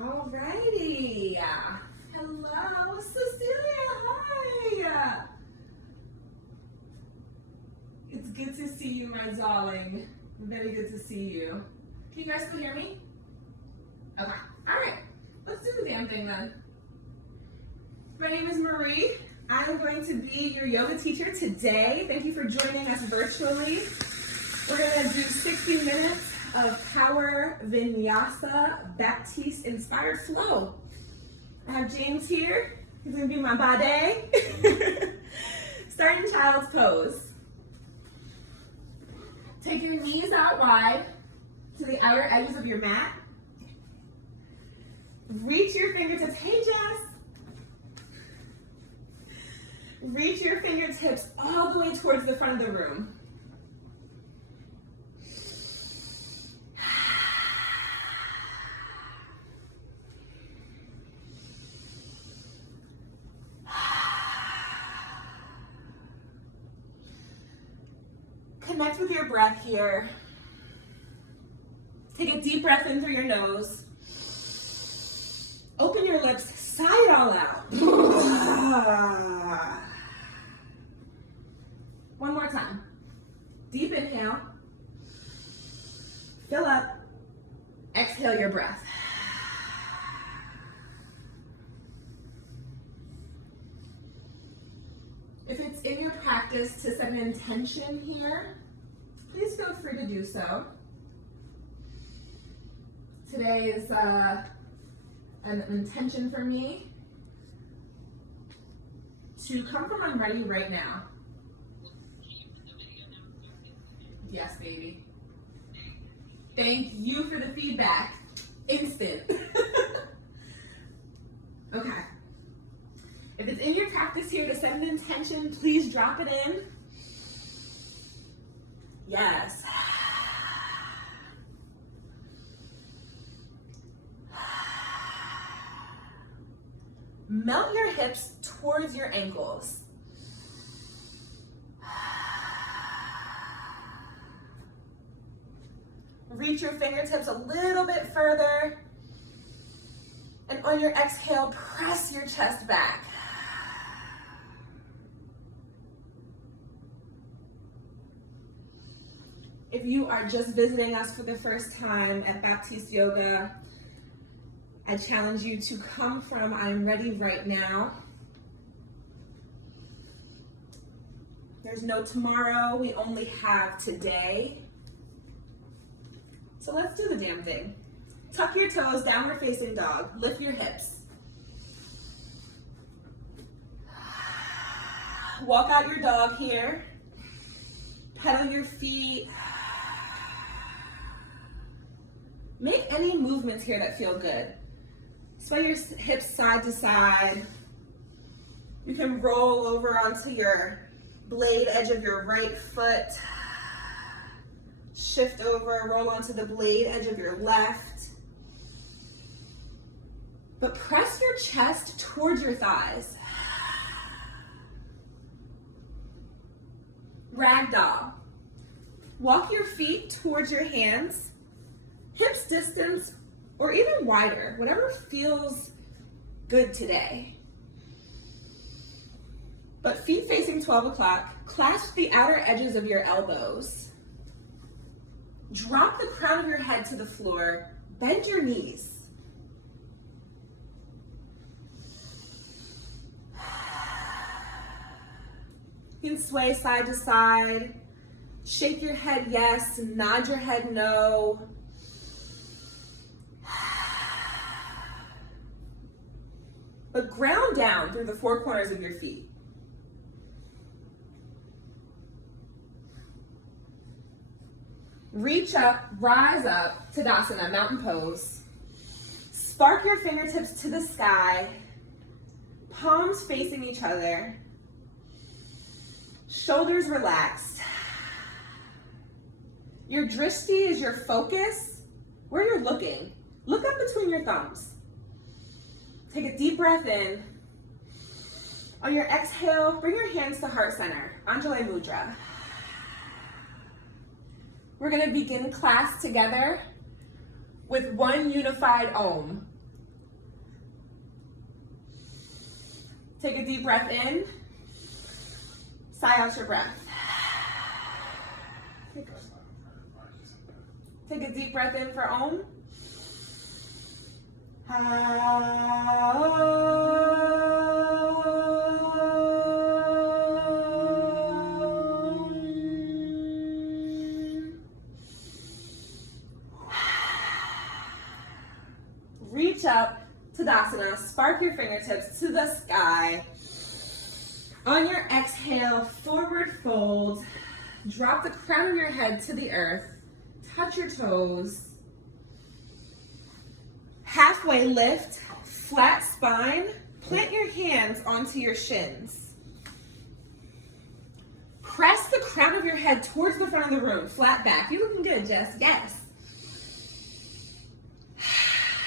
Alrighty. Hello, Cecilia. Hi. It's good to see you, my darling. Very good to see you. Can you guys still hear me? Okay. All right. Let's do the damn thing then. My name is Marie. I'm going to be your yoga teacher today. Thank you for joining us virtually. We're going to do 60 minutes of Power Vinyasa Baptiste Inspired Flow. I have James here. He's going to be my bade. Starting child's pose. Take your knees out wide to the outer edges of your mat. Reach your fingertips. Hey, Jess. Reach your fingertips all the way towards the front of the room. Connect with your breath here. Take a deep breath in through your nose. Open your lips, sigh it all out. One more time. Deep inhale. Fill up. Exhale your breath. If it's in your practice to set an intention here, please feel free to do so. Today is an intention for me to come from I'm ready right now. Yes, baby. Thank you for the feedback. Instant. Okay. If it's in your practice here to set an intention, please drop it in. Yes. Melt your hips towards your ankles. Reach your fingertips a little bit further. And on your exhale, press your chest back. If you are just visiting us for the first time at Baptiste Yoga, I challenge you to come from I'm ready right now. There's no tomorrow, we only have today. So let's do the damn thing. Tuck your toes, downward facing dog. Lift your hips. Walk out your dog here. Pedal your feet. Make any movements here that feel good. Sway your hips side to side. You can roll over onto your blade edge of your right foot. Shift over, roll onto the blade edge of your left. But press your chest towards your thighs. Ragdoll. Walk your feet towards your hands. Hips distance or even wider, whatever feels good today. But feet facing 12 o'clock, clasp the outer edges of your elbows. Drop the crown of your head to the floor, bend your knees. You can sway side to side, shake your head yes, nod your head no. But ground down through the four corners of your feet. Reach up, rise up, Tadasana, mountain pose. Spark your fingertips to the sky, palms facing each other, shoulders relaxed. Your drishti is your focus, where you're looking. Look up between your thumbs. Take a deep breath in. On your exhale, bring your hands to heart center, Anjali Mudra. We're gonna begin class together with one unified Om. Take a deep breath in. Sigh out your breath. Take a deep breath in for Om. Reach up, Tadasana. Spark your fingertips to the sky. On your exhale, forward fold. Drop the crown of your head to the earth. Touch your toes. Halfway lift, flat spine. Plant your hands onto your shins. Press the crown of your head towards the front of the room. Flat back. You're looking good, Jess. Yes.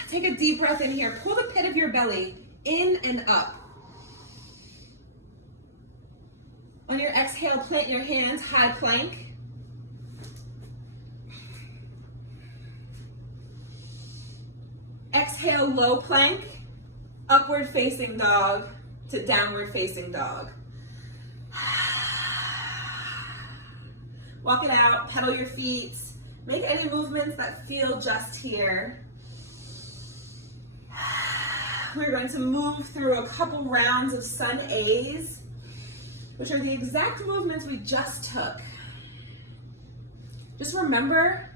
Take a deep breath in here. Pull the pit of your belly in and up. On your exhale, plant your hands, high plank. Exhale, low plank, upward facing dog to downward facing dog. Walk it out, pedal your feet. Make any movements that feel just here. We're going to move through a couple rounds of Sun A's, which are the exact movements we just took. Just remember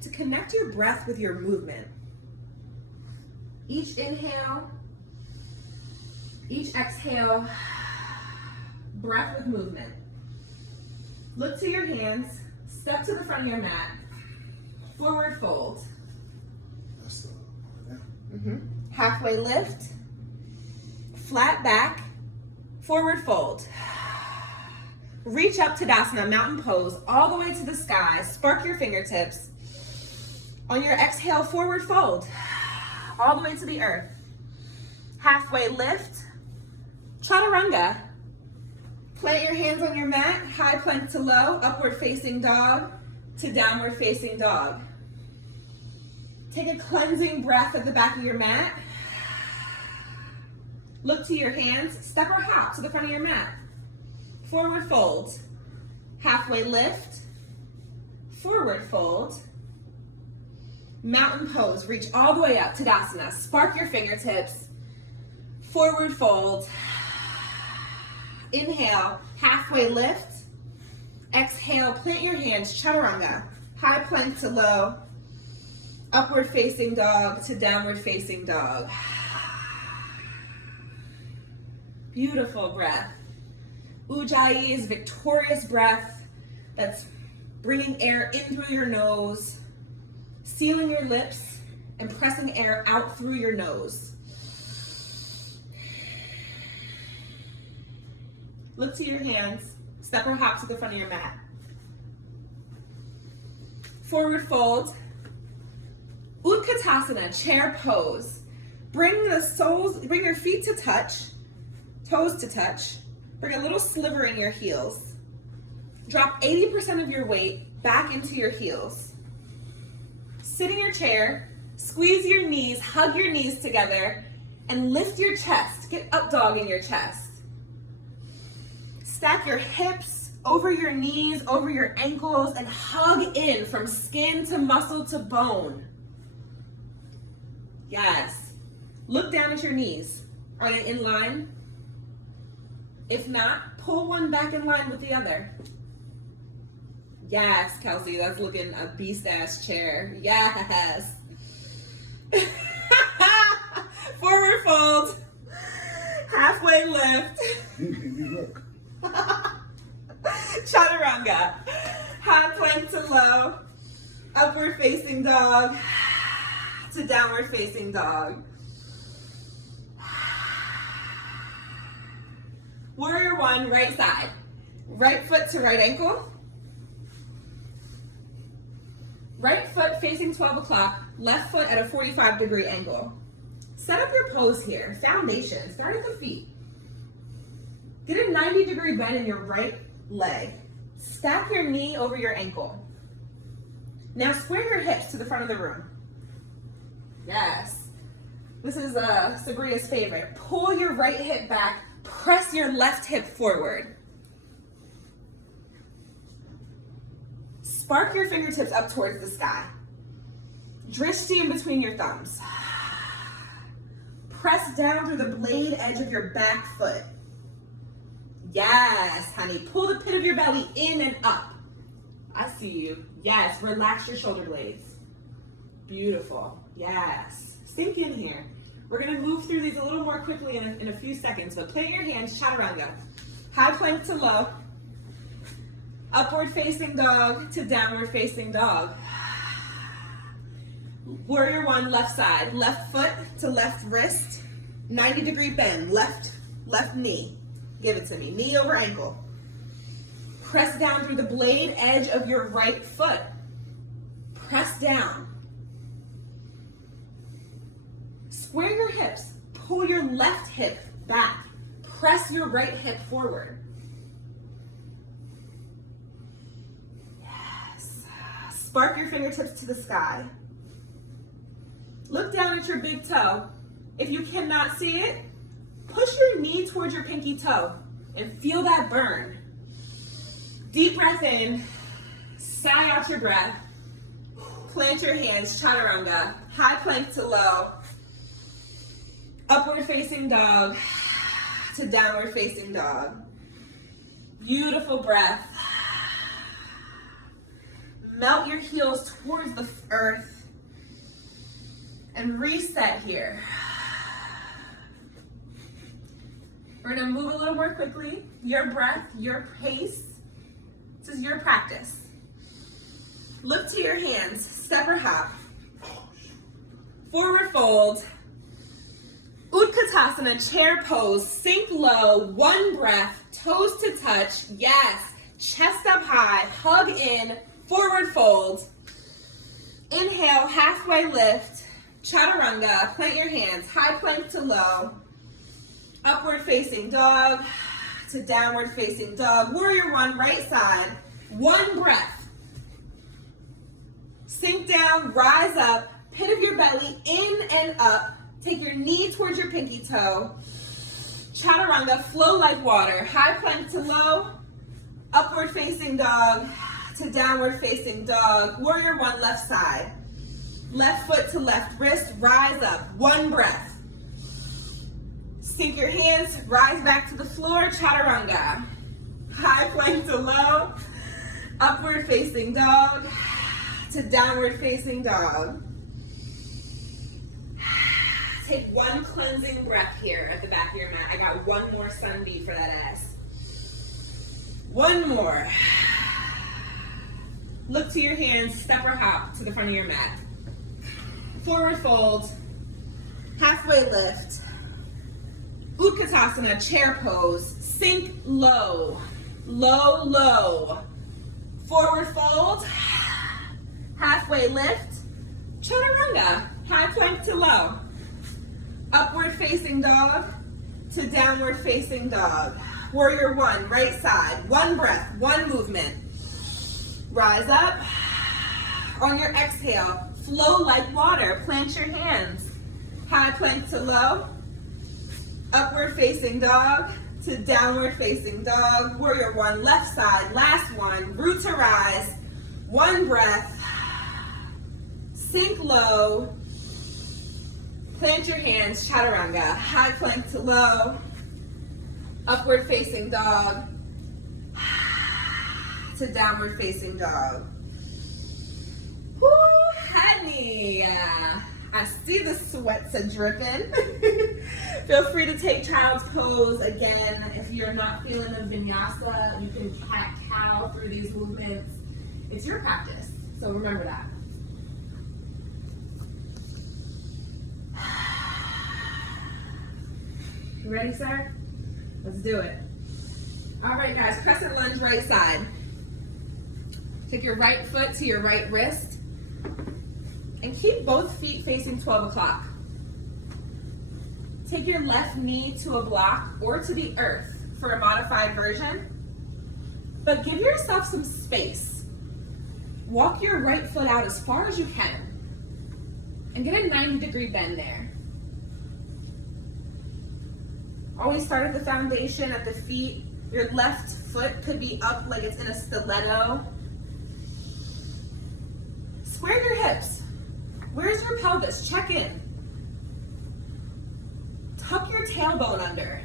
to connect your breath with your movement. Each inhale, each exhale, breath with movement. Look to your hands, step to the front of your mat, forward fold. Halfway lift, flat back, forward fold. Reach up, Tadasana, mountain pose, all the way to the sky. Spark your fingertips. On your exhale, forward fold, all the way to the earth. Halfway lift, chaturanga. Plant your hands on your mat, high plank to low, upward facing dog to downward facing dog. Take a cleansing breath at the back of your mat. Look to your hands, step or hop to the front of your mat. Forward fold, halfway lift, forward fold, mountain pose, reach all the way up, Tadasana. Spark your fingertips, forward fold, inhale, halfway lift, exhale, plant your hands, chaturanga, high plank to low, upward facing dog to downward facing dog. Beautiful breath. Ujjayi is victorious breath that's bringing air in through your nose, sealing your lips, and pressing air out through your nose. Look to your hands, step or hop to the front of your mat. Forward fold, Utkatasana, chair pose. Bring your feet to touch, toes to touch. Bring a little sliver in your heels. Drop 80% of your weight back into your heels. Sit in your chair, squeeze your knees, hug your knees together, and lift your chest. Get up dog in your chest. Stack your hips over your knees, over your ankles, and hug in from skin to muscle to bone. Yes. Look down at your knees. Are they in line? If not, pull one back in line with the other. Yes, Kelsey, that's looking a beast-ass chair. Yes. Forward fold. Halfway lift. Chaturanga. High plank to low. Upward facing dog to downward facing dog. Warrior one, right side. Right foot to right ankle. Right foot facing 12 o'clock, left foot at a 45-degree angle. Set up your pose here. Foundation, start at the feet. Get a 90-degree bend in your right leg. Stack your knee over your ankle. Now square your hips to the front of the room. Yes. This is Sabrina's favorite. Pull your right hip back, Press your left hip forward. Spark your fingertips up towards the sky. Drishti in between your thumbs. Press down through the blade edge of your back foot. Yes, honey. Pull the pit of your belly in and up. I see you. Yes, relax your shoulder blades. Beautiful. Yes. Sink in here. We're going to move through these a little more quickly in a few seconds, but plant your hands, chaturanga. High plank to low. Upward facing dog to downward facing dog. Warrior one, left side. Left foot to left wrist. 90-degree bend. Left knee. Give it to me. Knee over ankle. Press down through the blade edge of your right foot. Press down. Square your hips. Pull your left hip back. Press your right hip forward. Yes. Spark your fingertips to the sky. Look down at your big toe. If you cannot see it, push your knee towards your pinky toe and feel that burn. Deep breath in, sigh out your breath. Plant your hands, chaturanga, high plank to low. Upward facing dog to downward facing dog. Beautiful breath. Melt your heels towards the earth and reset here. We're gonna move a little more quickly. Your breath, your pace. This is your practice. Look to your hands, step or hop. Forward fold. Utkatasana, chair pose, sink low, one breath, toes to touch, yes. Chest up high, hug in, forward fold. Inhale, halfway lift, chaturanga, plant your hands, high plank to low. Upward facing dog to downward facing dog. Warrior one, right side. One breath. Sink down, rise up, pit of your belly in and up. Take your knee towards your pinky toe. Chaturanga, flow like water. High plank to low. Upward facing dog to downward facing dog. Warrior one, left side. Left foot to left wrist, rise up. One breath. Sink your hands, rise back to the floor, chaturanga. High plank to low, upward facing dog to downward facing dog. Take one cleansing breath here at the back of your mat. I got one more sun beat for that ass. One more. Look to your hands, step or hop to the front of your mat. Forward fold, halfway lift. Utkatasana, chair pose, sink low, low, low. Forward fold, halfway lift, chaturanga, high plank to low. Upward facing dog to downward facing dog. Warrior one, right side, one breath, one movement. Rise up. On your exhale, flow like water, plant your hands. High plank to low. Upward facing dog to downward facing dog. Warrior one, left side, last one. Root to rise. One breath. Sink low. Plant your hands, chaturanga. High plank to low. Upward facing dog to downward facing dog. Whoo, honey. I see the sweats are dripping. Feel free to take child's pose again. If you're not feeling the vinyasa, you can cat cow through these movements. It's your practice, so remember that. You ready, sir? Let's do it. All right, guys, crescent lunge right side. Take your right foot to your right wrist. And keep both feet facing 12 o'clock. Take your left knee to a block or to the earth for a modified version. But give yourself some space. Walk your right foot out as far as you can. And get a 90-degree bend there. Always start at the foundation, at the feet. Your left foot could be up like it's in a stiletto. Square your hips. Where's your pelvis? Check in. Tuck your tailbone under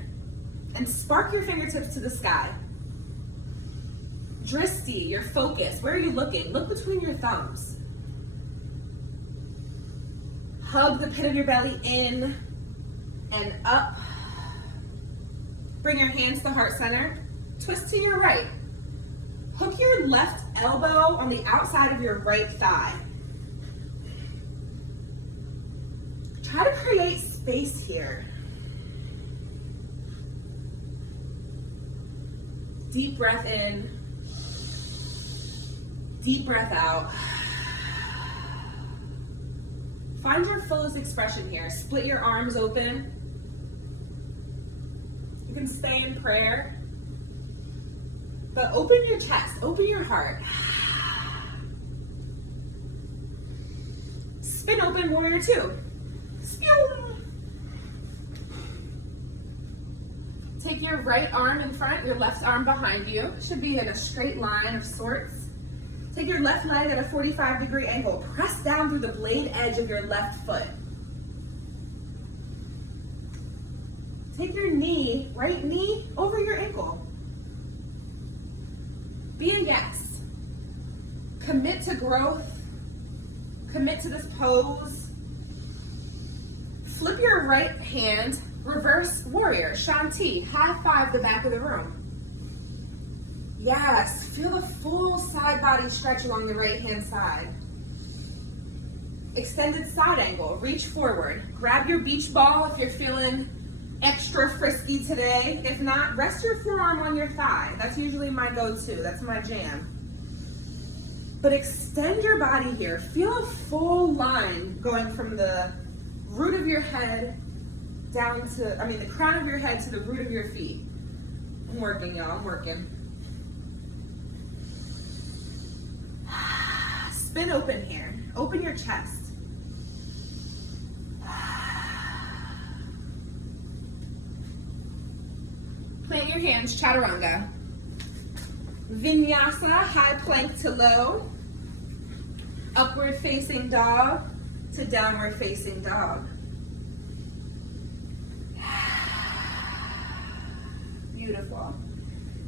and spark your fingertips to the sky. Dristi, your focus. Where are you looking? Look between your thumbs. Hug the pit of your belly in and up. Bring your hands to heart center. Twist to your right. Hook your left elbow on the outside of your right thigh. Try to create space here. Deep breath in. Deep breath out. Find your fullest expression here. Split your arms open. You can stay in prayer. But open your chest, open your heart. Spin open, warrior two. Spew. Take your right arm in front, your left arm behind you. Should be in a straight line of sorts. Take your left leg at a 45-degree angle. Press down through the blade edge of your left foot. Take your knee, right knee, over your ankle. Be a yes. Commit to growth. Commit to this pose. Flip your right hand, reverse warrior, Shanti. High five the back of the room. Yes, feel the full side body stretch along the right hand side. Extended side angle, reach forward. Grab your beach ball if you're feeling extra frisky today. If not, rest your forearm on your thigh. That's usually my go-to, that's my jam. But extend your body here. Feel a full line going from the root of your head down to, the crown of your head to the root of your feet. I'm working, y'all, I'm working. Spin open here. Open your chest. Plant your hands, chaturanga. Vinyasa, high plank to low. Upward facing dog to downward facing dog. Beautiful.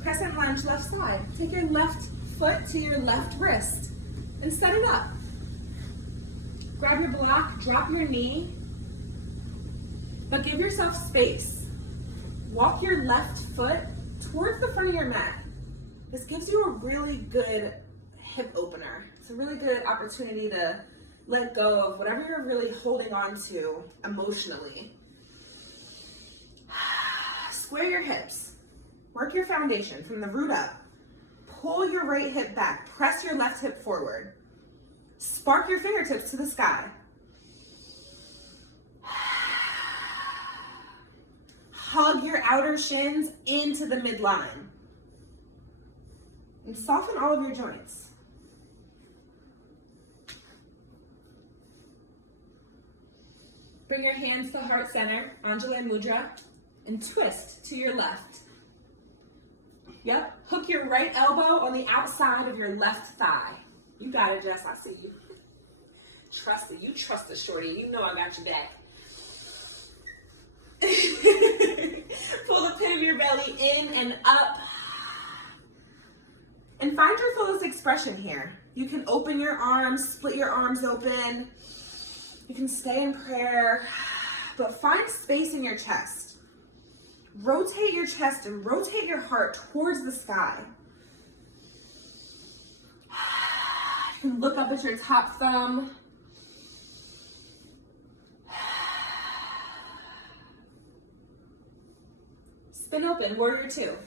Crescent lunge, left side. Take your left foot to your left wrist and set it up. Grab your block, drop your knee, but give yourself space. Walk your left foot towards the front of your mat. This gives you a really good hip opener. It's a really good opportunity to let go of whatever you're really holding on to emotionally. Square your hips. Work your foundation from the root up. Pull your right hip back. Press your left hip forward. Spark your fingertips to the sky. Hug your outer shins into the midline. And soften all of your joints. Bring your hands to heart center, Anjali Mudra, and twist to your left. Yep, hook your right elbow on the outside of your left thigh. You got it, Jess, I see you. Trust it, you trust it, shorty. You know I got your back. Pull the pit of your belly in and up. And find your fullest expression here. You can open your arms, split your arms open. You can stay in prayer, but find space in your chest. Rotate your chest and rotate your heart towards the sky. You can look up at your top thumb. Spin open, warrior two.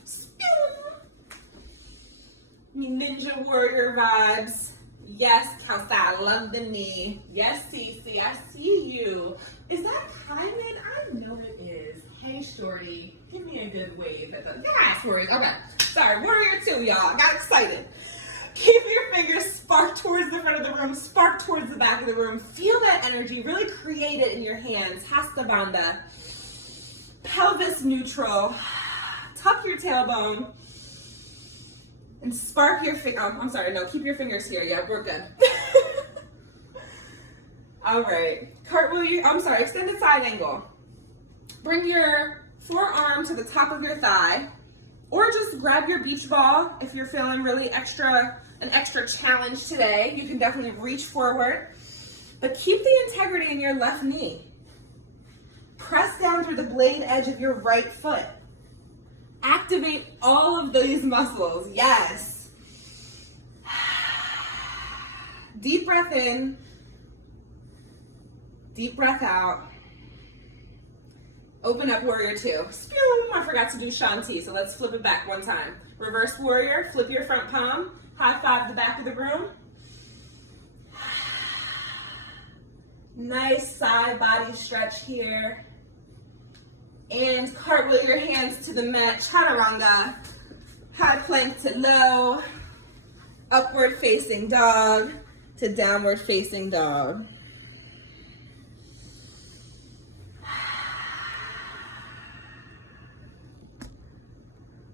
Ninja warrior vibes. Yes, Kelsey, I love the knee. Yes, Cece, I see you. Is that Kyman? I know it is. Hey, shorty, give me a good wave. Yes, warrior. Okay, sorry, warrior two, y'all. I got excited. Keep your fingers spark towards the front of the room, spark towards the back of the room. Feel that energy. Really create it in your hands. Hasta Bandha. pelvis neutral. Tuck your tailbone and spark your finger. Oh, I'm sorry, no, keep your fingers here. Yeah, we're good. All right, extended side angle. Bring your forearm to the top of your thigh, or just grab your beach ball if you're feeling really an extra challenge today. You can definitely reach forward, but keep the integrity in your left knee. Press down through the blade edge of your right foot. Activate all of these muscles. Yes. Deep breath in. Deep breath out. Open up warrior two. Spew. I forgot to do Shanti, so let's flip it back one time. Reverse warrior, flip your front palm. High five the back of the room. Nice side body stretch here. And cartwheel your hands to the mat, chaturanga. High plank to low. Upward facing dog to downward facing dog.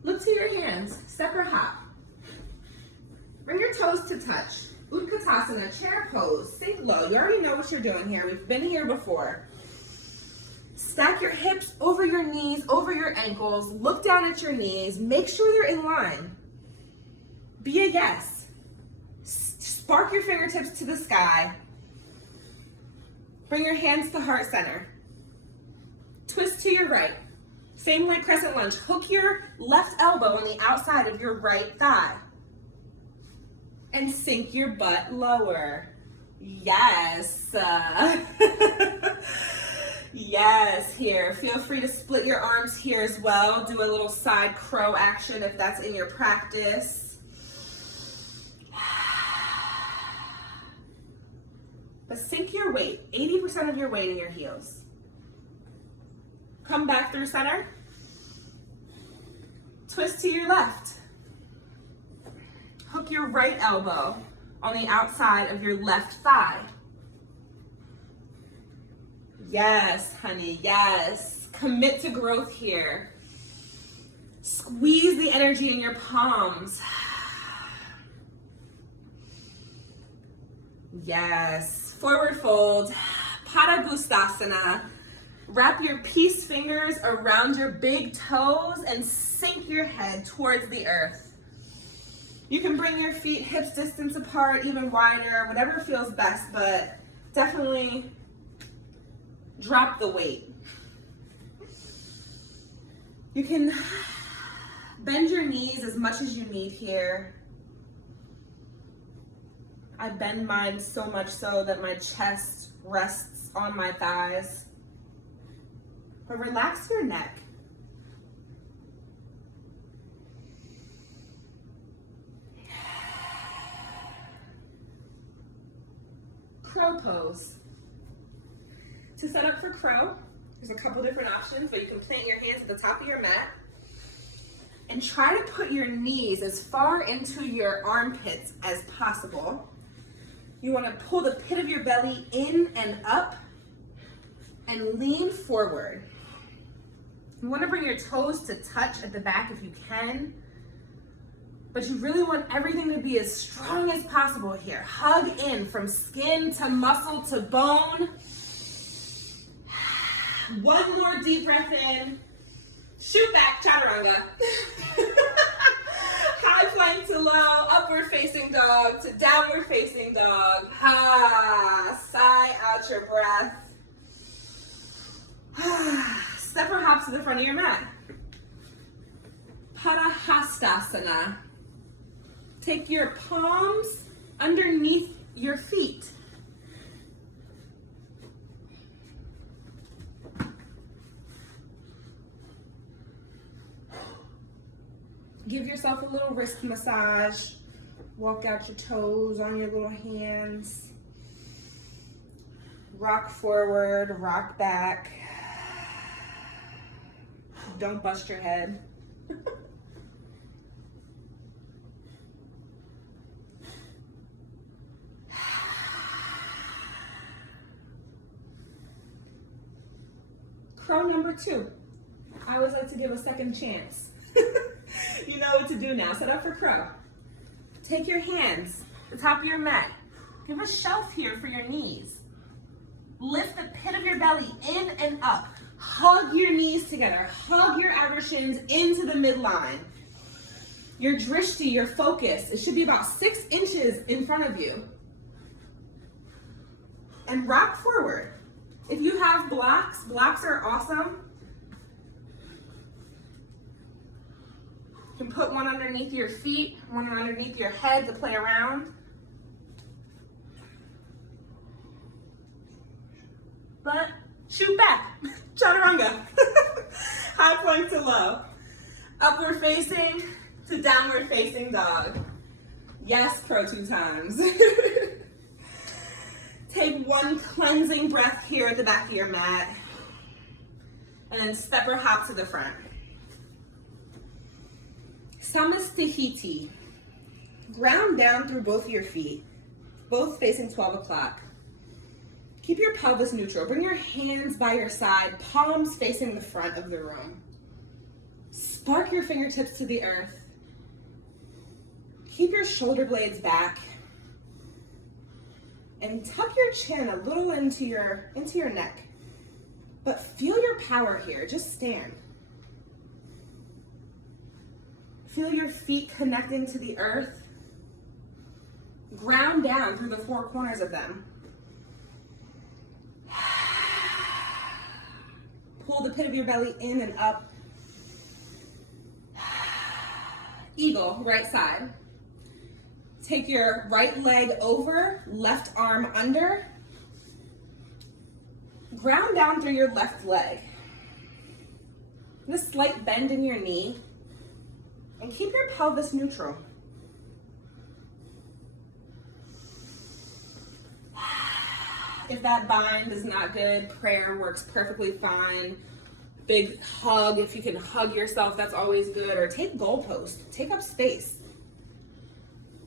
Look to your hands, step or hop. Bring your toes to touch. Utkatasana, chair pose, sink low. You already know what you're doing here. We've been here before. Stack your hips over your knees, over your ankles. Look down at your knees. Make sure they're in line. Be a yes. Spark your fingertips to the sky. Bring your hands to heart center. Twist to your right. Same like crescent lunge. Hook your left elbow on the outside of your right thigh. And sink your butt lower. Yes. Yes, here. Feel free to split your arms here as well. Do a little side crow action if that's in your practice. But sink your weight, 80% of your weight in your heels. Come back through center. Twist to your left. Hook your right elbow on the outside of your left thigh. Yes, honey, yes. Commit to growth here. Squeeze the energy in your palms. Yes. Forward fold. Padangusthasana. Wrap your peace fingers around your big toes and sink your head towards the earth. You can bring your feet hips distance apart, even wider, whatever feels best, but definitely drop the weight. You can bend your knees as much as you need here. I bend mine so much so that my chest rests on my thighs. But relax your neck. Crow pose. To set up for crow, there's a couple different options, but you can plant your hands at the top of your mat and try to put your knees as far into your armpits as possible. You want to pull the pit of your belly in and up and lean forward. You want to bring your toes to touch at the back if you can, but you really want everything to be as strong as possible here. Hug in from skin to muscle to bone. One more deep breath in. Shoot back, chaturanga. High plank to low, upward facing dog to downward facing dog. Sigh out your breath. Step or hop to the front of your mat. Padahastasana. Take your palms underneath your feet. Give yourself a little wrist massage. Walk out your toes on your little hands. Rock forward, rock back. Don't bust your head. Crow number 2. I always like to give a second chance. You know what to do now. Set up for crow. Take your hands to the top of your mat. Give a shelf here for your knees. Lift the pit of your belly in and up. Hug your knees together. Hug your outer shins into the midline. Your drishti, your focus, it should be about 6 inches in front of you. And rock forward. If you have blocks, blocks are awesome. You can put one underneath your feet, one underneath your head to play around. But shoot back, chaturanga. High plank to low. Upward facing to downward facing dog. Yes, crow 2 times. Take one cleansing breath here at the back of your mat. And then step or hop to the front. Samastihiti. Ground down through both of your feet, both facing 12 o'clock. Keep your pelvis neutral. Bring your hands by your side, palms facing the front of the room. Spark your fingertips to the earth. Keep your shoulder blades back. And tuck your chin a little into your neck. But feel your power here. Just stand. Feel your feet connecting to the earth. Ground down through the 4 corners of them. Pull the pit of your belly in and up. Eagle, right side. Take your right leg over, left arm under. Ground down through your left leg. And a slight bend in your knee. And keep your pelvis neutral. If that bind is not good, prayer works perfectly fine. Big hug, if you can hug yourself, that's always good. Or take goalpost, take up space.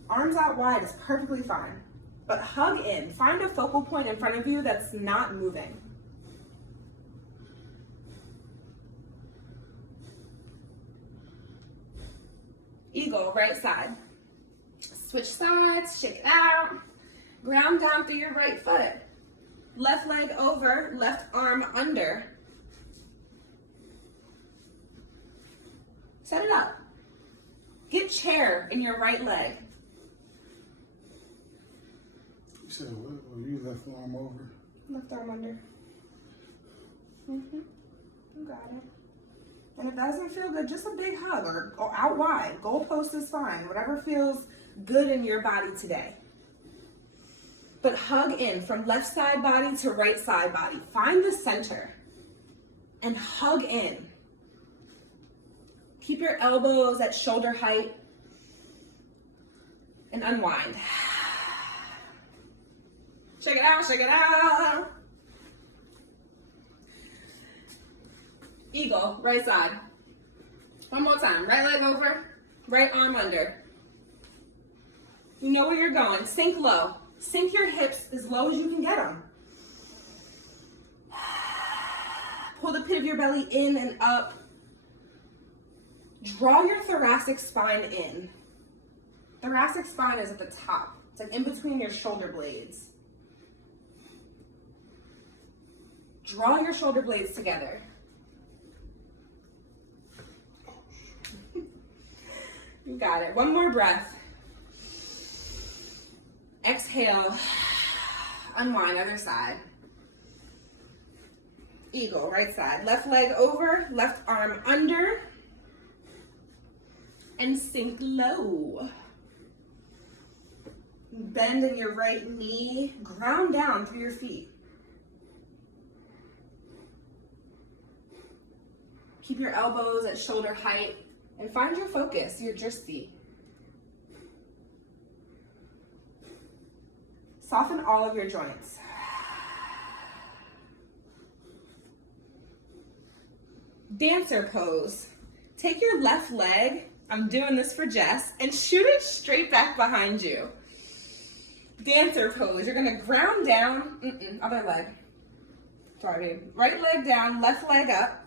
Arms out wide is perfectly fine. But hug in, find a focal point in front of you that's not moving. Eagle, right side. Switch sides, shake it out. Ground down through your right foot. Left leg over, left arm under. Set it up. Get chair in your right leg. You said what? Or you left arm over? Left arm under. You got it. And if that doesn't feel good, just a big hug or out wide. Goalpost is fine. Whatever feels good in your body today. But hug in from left side body to right side body. Find the center and hug in. Keep your elbows at shoulder height and unwind. Shake it out, shake it out. Eagle, right side. One more time. Right leg over, right arm under. You know where you're going. Sink low. Sink your hips as low as you can get them. Pull the pit of your belly in and up. Draw your thoracic spine in. Thoracic spine is at the top. It's like in between your shoulder blades. Draw your shoulder blades together. You got it. One more breath. Exhale. Unwind, other side. Eagle, right side. Left leg over, left arm under. And sink low. Bend in your right knee. Ground down through your feet. Keep your elbows at shoulder height. And find your focus, your drishti. Soften all of your joints. Dancer pose. Take your left leg, I'm doing this for Jess, and shoot it straight back behind you. Dancer pose. You're gonna ground down, other leg. Sorry, babe. Right leg down, left leg up.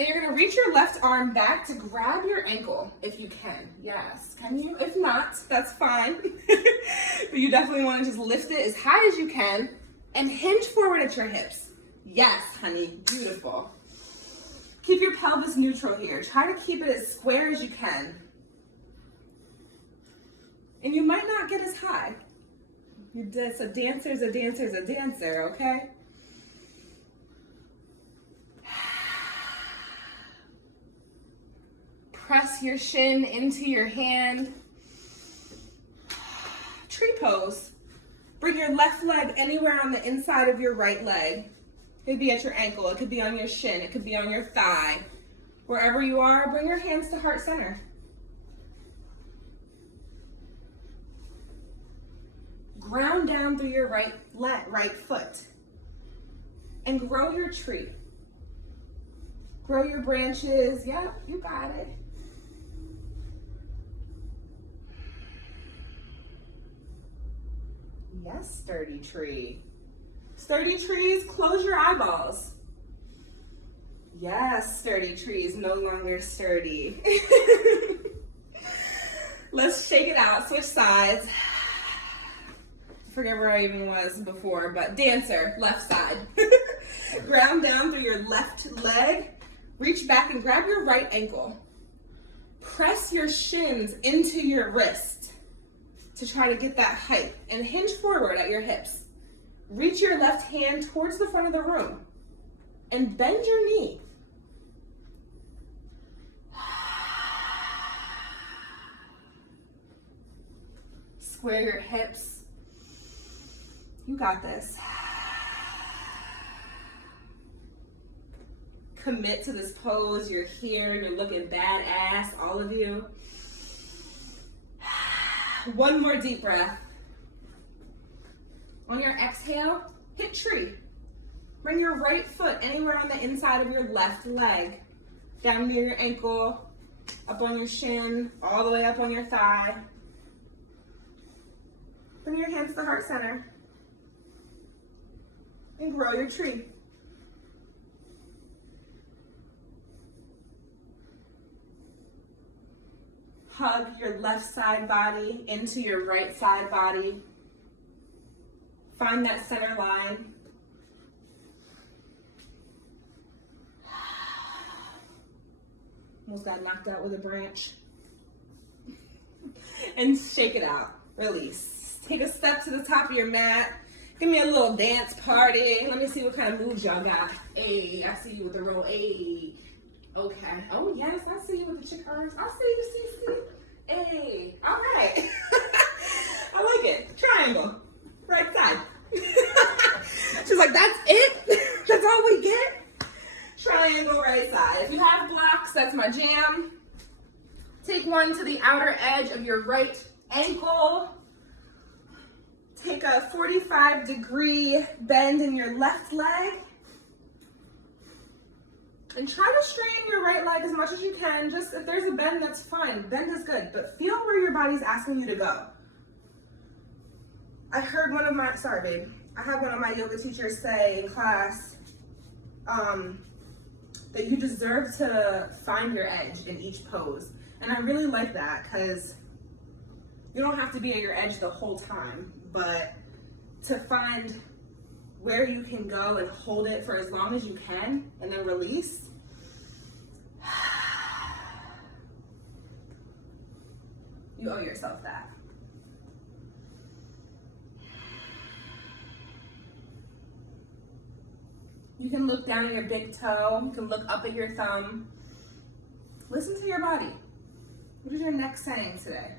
And you're gonna reach your left arm back to grab your ankle if you can. Yes, can you? If not, that's fine. But you definitely wanna just lift it as high as you can and hinge forward at your hips. Yes, honey, beautiful. Keep your pelvis neutral here. Try to keep it as square as you can. And you might not get as high. A dancer's a dancer's a dancer, okay? Press your shin into your hand. Tree pose. Bring your left leg anywhere on the inside of your right leg. It could be at your ankle, it could be on your shin, it could be on your thigh. Wherever you are, bring your hands to heart center. Ground down through your right foot. And grow your tree. Grow your branches. Yep, you got it. Yes, sturdy tree. Sturdy trees, close your eyeballs. Yes, sturdy trees, no longer sturdy. Let's shake it out, switch sides. I forget where I even was before, but dancer, left side. Ground down through your left leg. Reach back and grab your right ankle. Press your shins into your wrist to try to get that height and hinge forward at your hips. Reach your left hand towards the front of the room and bend your knee. Square your hips. You got this. Commit to this pose. You're here. You're looking badass, all of you. One more deep breath. On your exhale, hit tree. Bring your right foot anywhere on the inside of your left leg. Down near your ankle, up on your shin, all the way up on your thigh. Bring your hands to heart center. And grow your tree. Hug your left side body into your right side body. Find that center line. Almost got knocked out with a branch. And shake it out. Release. Take a step to the top of your mat. Give me a little dance party. Let me see what kind of moves y'all got. Hey, I see you with the roll. Hey. Okay. Oh, yes, I see you with the chick arms. I see you, Cece. Hey. All right. I like it. Triangle. Right side. She's like, that's it? That's all we get? Triangle right side. If you have blocks, that's my jam. Take one to the outer edge of your right ankle. Take a 45-degree bend in your left leg. And try to straighten your right leg as much as you can. Just if there's a bend, that's fine. Bend is good, but feel where your body's asking you to go. I heard one of my, sorry babe, I had one of my yoga teachers say in class that you deserve to find your edge in each pose. And I really like that because you don't have to be at your edge the whole time, but to find where you can go and hold it for as long as you can and then release. You owe yourself that. You can look down at your big toe. You can look up at your thumb. Listen to your body. What is your neck saying today?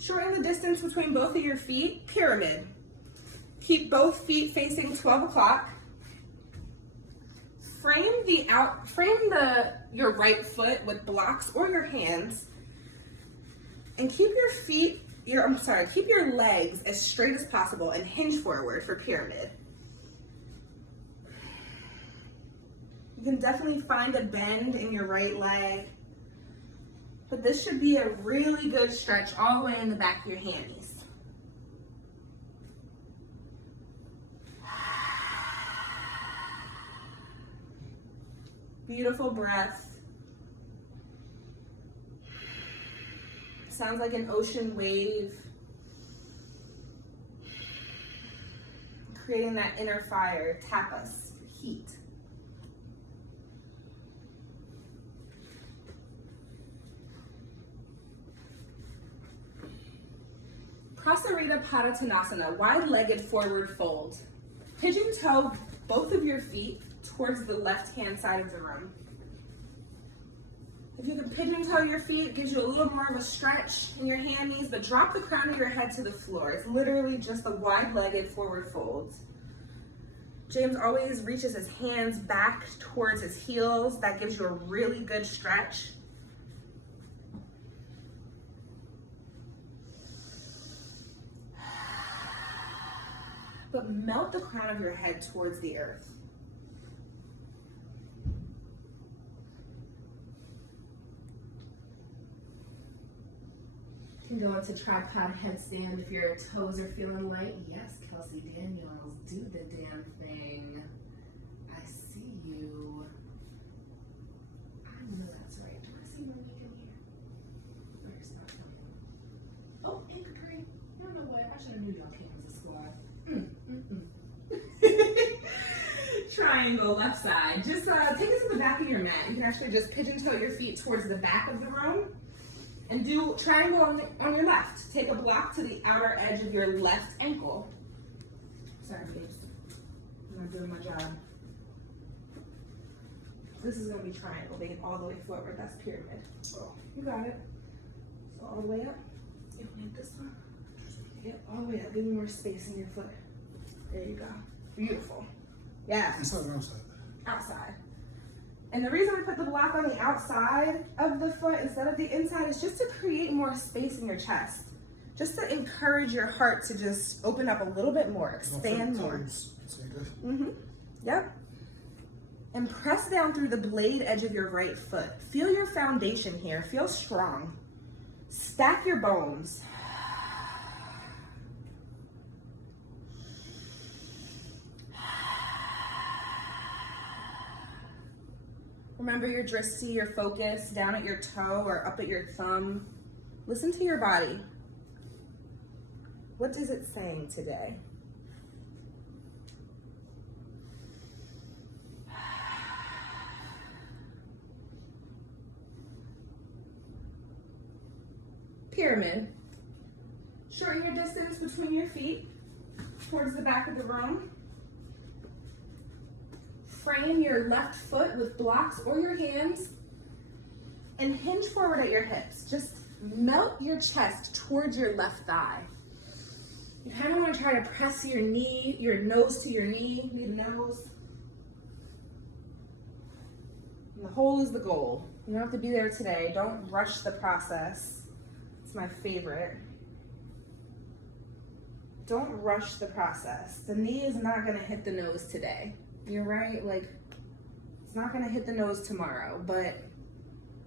Shorten the distance between both of your feet, pyramid. Keep both feet facing 12 o'clock. Frame your right foot with blocks or your hands. And keep keep your legs as straight as possible and hinge forward for pyramid. You can definitely find a bend in your right leg, but this should be a really good stretch all the way in the back of your hammies. Beautiful breath. Sounds like an ocean wave. Creating that inner fire, tapas, heat. Prasarita Padottanasana, wide-legged forward fold. Pigeon toe both of your feet towards the left-hand side of the room. If you can pigeon toe your feet, it gives you a little more of a stretch in your hand knees, but drop the crown of your head to the floor. It's literally just a wide-legged forward fold. James always reaches his hands back towards his heels. That gives you a really good stretch. But melt the crown of your head towards the earth. You can go into tripod headstand if your toes are feeling light. Yes, Kelsey Daniels, do the damn thing. I see you. I know that's right. Do I see Monique in here? Where's not coming? Oh, and Capri. You know what? I should have knew y'all came as a squad. Triangle left side. Just take it to the back of your mat. You can actually just pigeon toe your feet towards the back of the room and do triangle on your left. Take a block to the outer edge of your left ankle. Sorry, babes. I'm not doing my job. This is gonna be triangle, babe, all the way forward. That's pyramid. Oh, you got it. So all the way up. You need this one. Yep, all the way up. Give me more space in your foot. There you go. Beautiful. Yeah. Inside or outside? Outside. And the reason we put the block on the outside of the foot instead of the inside is just to create more space in your chest. Just to encourage your heart to just open up a little bit more, expand more. Mm-hmm. Yep. And press down through the blade edge of your right foot. Feel your foundation here. Feel strong. Stack your bones. Remember your drishti, your focus, down at your toe or up at your thumb. Listen to your body. What is it saying today? Pyramid. Shorten your distance between your feet towards the back of the room. Frame your left foot with blocks or your hands and hinge forward at your hips. Just melt your chest towards your left thigh. You kind of want to try to press your knee, your nose to your knee, knee to nose. And the hole is the goal. You don't have to be there today. Don't rush the process. It's my favorite. Don't rush the process. The knee is not going to hit the nose today. You're right, like, it's not gonna hit the nose tomorrow, but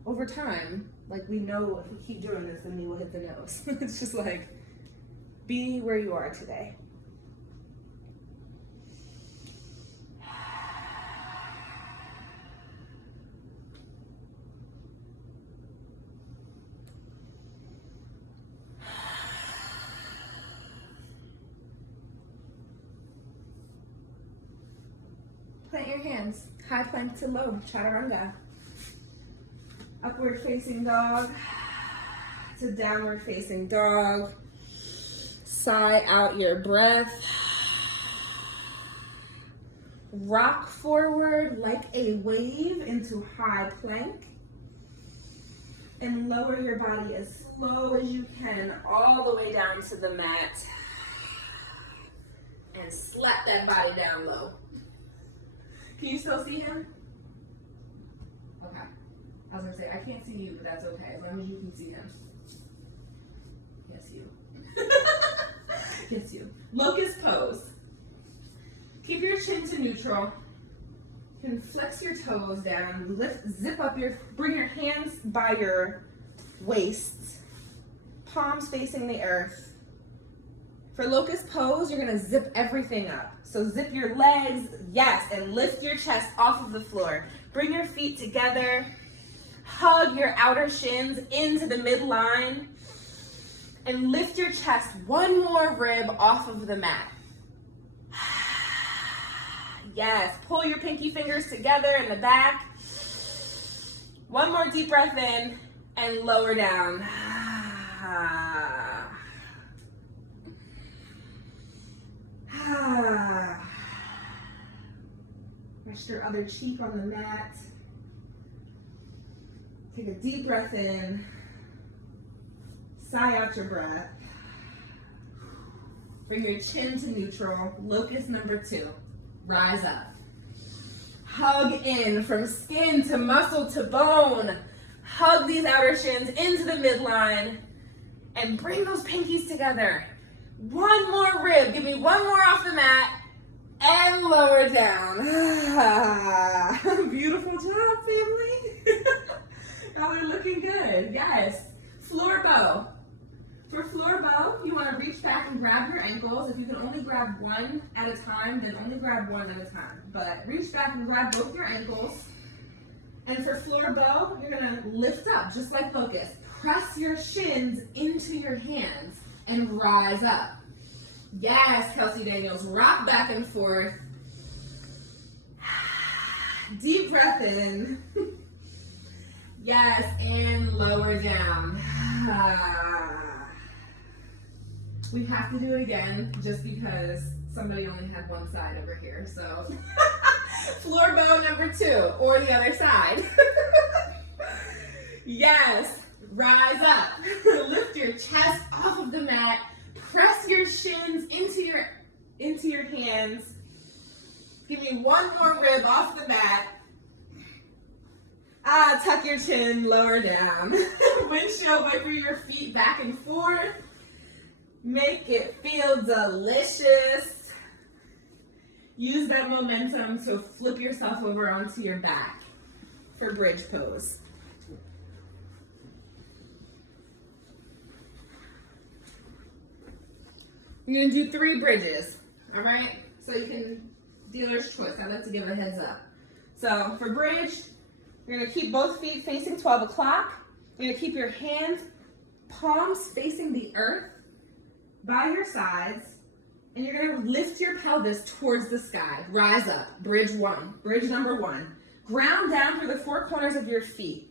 over time, like, we know if we keep doing this, the knee will hit the nose. It's just like, be where you are today. Plant your hands, high plank to low, chaturanga. Upward facing dog to downward facing dog. Sigh out your breath. Rock forward like a wave into high plank. And lower your body as slow as you can all the way down to the mat. And slap that body down low. Can you still see him? Okay. I was gonna say, I can't see you, but that's okay, as long as you can see him. Yes, you. Yes, you. Locust pose. Keep your chin to neutral. You can flex your toes down, zip up bring your hands by your waist, palms facing the earth. For locust pose, you're gonna zip everything up. So zip your legs, yes, and lift your chest off of the floor. Bring your feet together. Hug your outer shins into the midline. And lift your chest one more rib off of the mat. Yes, pull your pinky fingers together in the back. One more deep breath in and lower down. Rest your other cheek on the mat. Take a deep breath in. Sigh out your breath. Bring your chin to neutral. Locust number 2. Rise up. Hug in from skin to muscle to bone. Hug these outer shins into the midline and bring those pinkies together. One more rib. Give me one more off the mat and lower down. Beautiful job, family. Y'all are looking good. Yes. Floor bow. For floor bow, you want to reach back and grab your ankles. If you can only grab one at a time, then only grab one at a time. But reach back and grab both your ankles. And for floor bow, you're going to lift up, just like locust. Press your shins into your hands and rise up. Yes, Kelsey Daniels, rock back and forth. Deep breath in. Yes, and lower down. We have to do it again just because somebody only had one side over here. So floor bow number 2 or the other side. Yes, rise up. Lift your chest off of the mat. Press your shins into your hands. Give me one more rib off the mat. Tuck your chin, lower down. Windshield wiper your feet back and forth. Make it feel delicious. Use that momentum to flip yourself over onto your back for bridge pose. You're gonna do 3 bridges, all right? So you can, dealer's choice. I like to give a heads up. So for bridge, you're gonna keep both feet facing 12 o'clock. You're gonna keep your hands, palms facing the earth by your sides, and you're gonna lift your pelvis towards the sky. Rise up, bridge 1, bridge number 1. Ground down through the 4 corners of your feet.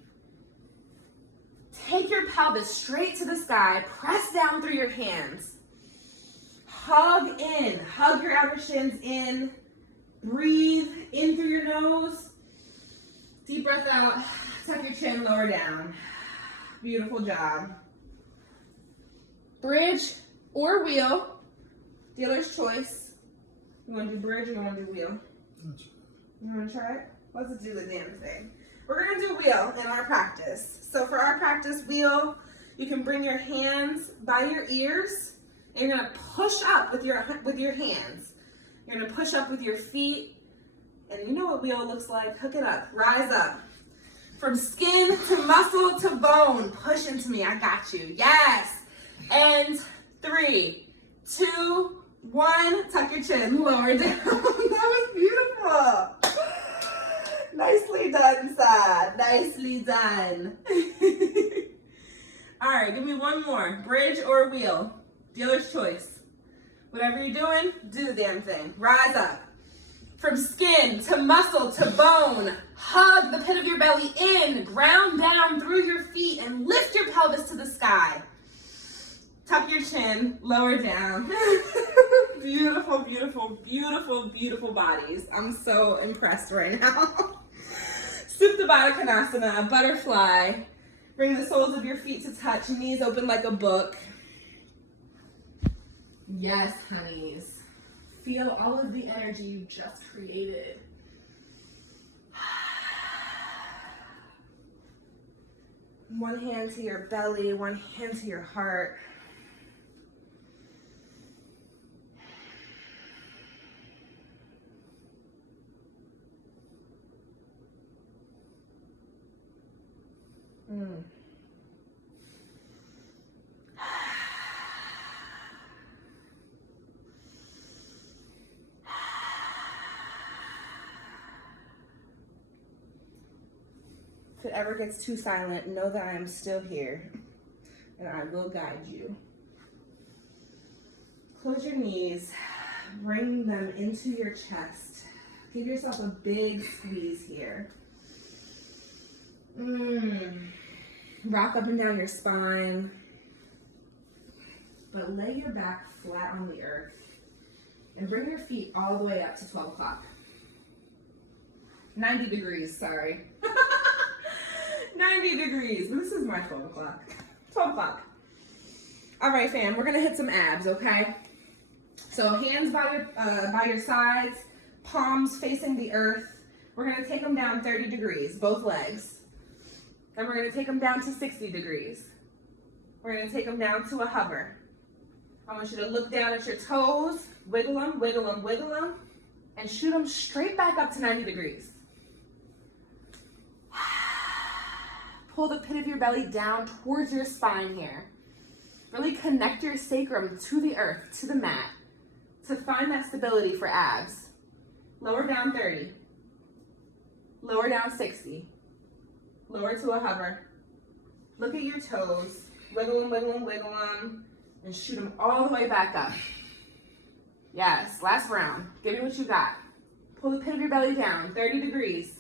Take your pelvis straight to the sky, press down through your hands. Hug in, hug your outer shins in. Breathe in through your nose. Deep breath out, tuck your chin, lower down. Beautiful job. Bridge or wheel, dealer's choice. You want to do bridge or you want to do wheel? You want to try it? Let's do the damn thing. We're going to do wheel in our practice. So for our practice wheel, you can bring your hands by your ears and you're going to push up with your hands. You're going to push up with your feet. And you know what wheel looks like. Hook it up. Rise up. From skin to muscle to bone. Push into me. I got you. Yes. And 3, 2, 1. Tuck your chin. Lower down. That was beautiful. Nicely done, Sad. Nicely done. All right. Give me one more. Bridge or wheel. Dealer's choice. Whatever you're doing, do the damn thing. Rise up. From skin to muscle to bone, hug the pit of your belly in, ground down through your feet, and lift your pelvis to the sky. Tuck your chin, lower down. Beautiful, beautiful, beautiful, beautiful bodies. I'm so impressed right now. Supta Baddha Konasana, butterfly. Bring the soles of your feet to touch, knees open like a book. Yes, honeys. Feel all of the energy you just created. One hand to your belly, one hand to your heart. it ever gets too silent, know that I am still here and I will guide you. Close your knees, bring them into your chest. Give yourself a big squeeze here. Rock up and down your spine, but lay your back flat on the earth and bring your feet all the way up to 12 o'clock. 90 degrees, sorry. 90 degrees, but this is my 12 o'clock. 12 o'clock. All right, fam, we're gonna hit some abs, okay? So hands by your sides, palms facing the earth. We're gonna take them down 30 degrees, both legs. Then we're gonna take them down to 60 degrees. We're gonna take them down to a hover. I want you to look down at your toes, wiggle them, wiggle them, wiggle them, and shoot them straight back up to 90 degrees. Pull the pit of your belly down towards your spine here. Really connect your sacrum to the earth, to the mat, to find that stability for abs. Lower down 30. Lower down 60. Lower to a hover. Look at your toes. Wiggle them, wiggle them, wiggle them, and shoot them all the way back up. Yes, last round. Give me what you got. Pull the pit of your belly down, 30 degrees.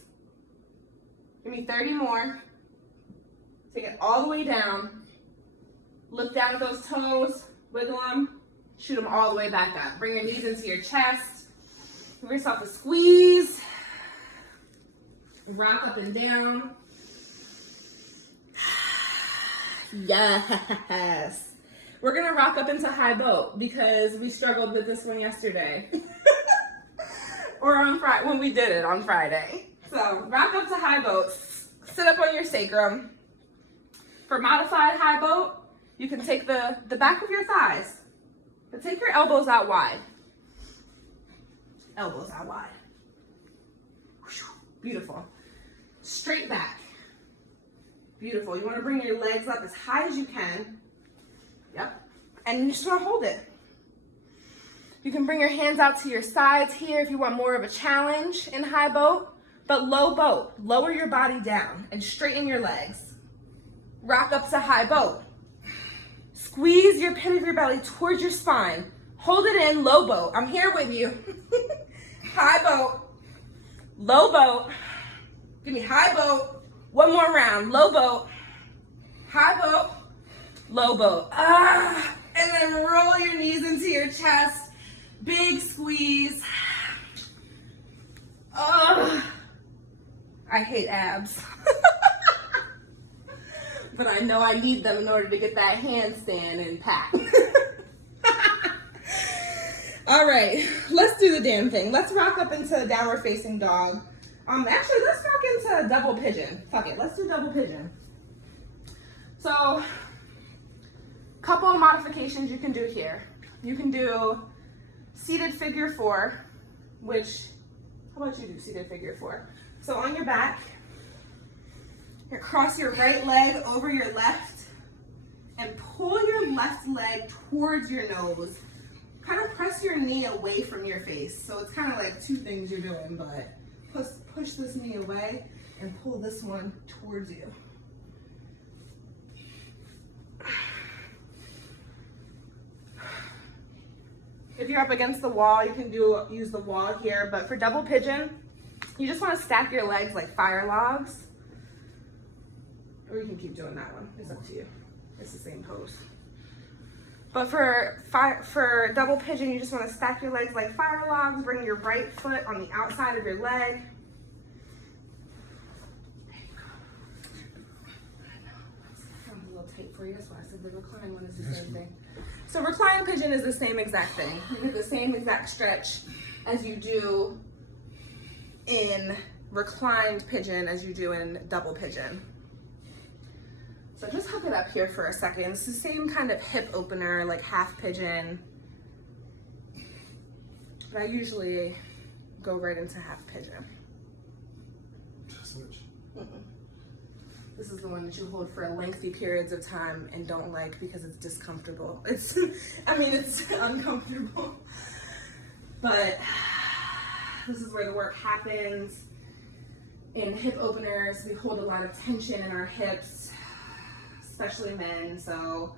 Give me 30 more. Take it all the way down. Look down at those toes, wiggle them, shoot them all the way back up. Bring your knees into your chest. Give yourself a squeeze. Rock up and down. Yes. We're gonna rock up into high boat because we struggled with this one yesterday. Or on Friday, when we did it on Friday. So rock up to high boat, sit up on your sacrum. For modified high boat, you can take the back of your thighs, but take your elbows out wide. Elbows out wide. Beautiful. Straight back. Beautiful. You want to bring your legs up as high as you can. Yep. And you just want to hold it. You can bring your hands out to your sides here if you want more of a challenge in high boat, but low boat. Lower your body down and straighten your legs. Rock up to high boat. Squeeze your pit of your belly towards your spine. Hold it in, low boat. I'm here with you. High boat, low boat. Give me high boat. One more round. Low boat, high boat, low boat. And then roll your knees into your chest. Big squeeze. I hate abs. But I know I need them in order to get that handstand and pack. All right, let's do the damn thing. Let's rock up into downward facing dog. Actually, let's rock into double pigeon. Fuck it, let's do double pigeon. So, couple of modifications you can do here. You can do seated figure 4, which, how about you do seated figure 4? So on your back, you cross your right leg over your left and pull your left leg towards your nose. Kind of press your knee away from your face. So it's kind of like two things you're doing, but push this knee away and pull this one towards you. If you're up against the wall, you can use the wall here, but for double pigeon, you just want to stack your legs like fire logs. Or you can keep doing that one. It's up to you. It's the same pose. But for double pigeon, you just want to stack your legs like fire logs. Bring your right foot on the outside of your leg. There you go. I know. Sounds a little tight for you. That's why I said the recline one is the same thing. So recline pigeon is the same exact thing. You get the same exact stretch as you do in reclined pigeon as you do in double pigeon. So just hook it up here for a second. It's the same kind of hip opener, like half pigeon. But I usually go right into half pigeon. Switch. This is the one that you hold for lengthy periods of time and don't like because it's discomfortable. It's uncomfortable. But this is where the work happens. In hip openers, we hold a lot of tension in our hips, especially men, so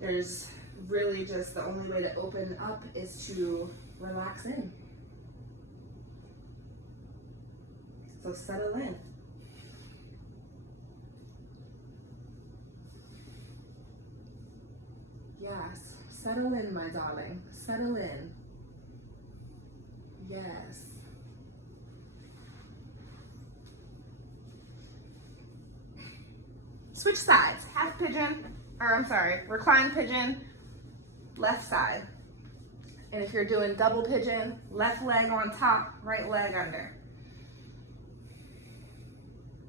there's really just the only way to open up is to relax in. So settle in. Yes, settle in, my darling. Settle in. Yes. Switch sides. Half pigeon, or I'm sorry, reclined pigeon, left side. And if you're doing double pigeon, left leg on top, right leg under.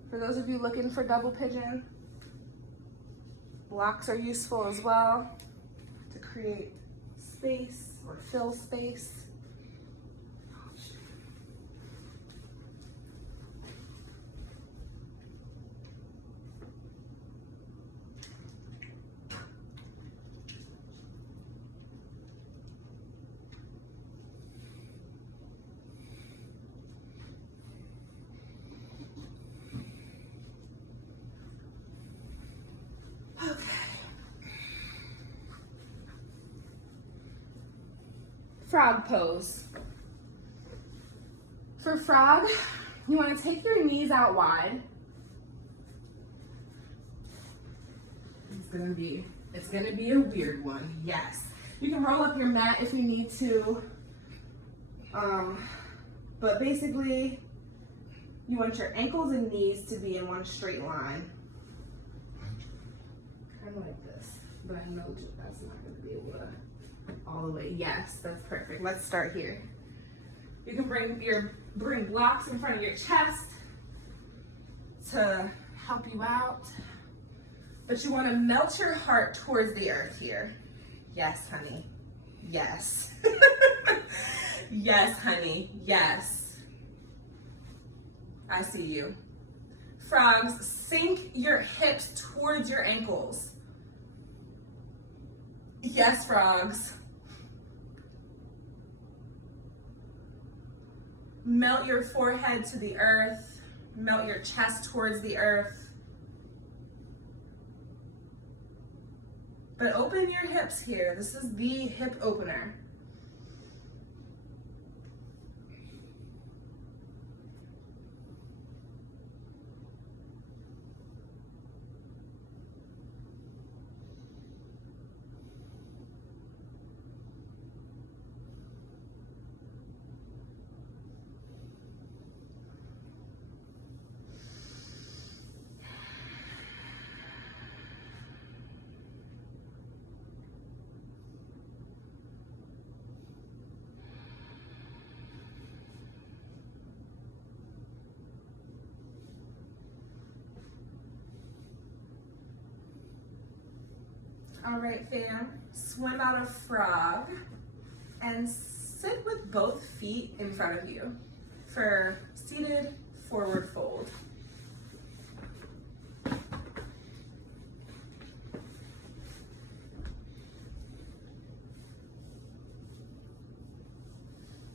For those of you looking for double pigeon, blocks are useful as well to create space or fill space. Frog pose. For frog, you want to take your knees out wide. It's gonna be a weird one, yes. You can roll up your mat if you need to. But basically, you want your ankles and knees to be in one straight line. Kind of like this, but I know that's not gonna be able to all the way. Yes, that's perfect. Let's start here. You can bring blocks in front of your chest to help you out. But you want to melt your heart towards the earth here. Yes, honey. Yes. Yes, honey. Yes. I see you. Frogs, sink your hips towards your ankles. Yes, frogs. Melt your forehead to the earth. Melt your chest towards the earth. But open your hips here. This is the hip opener. All right, fam, swim out of frog and sit with both feet in front of you for seated forward fold.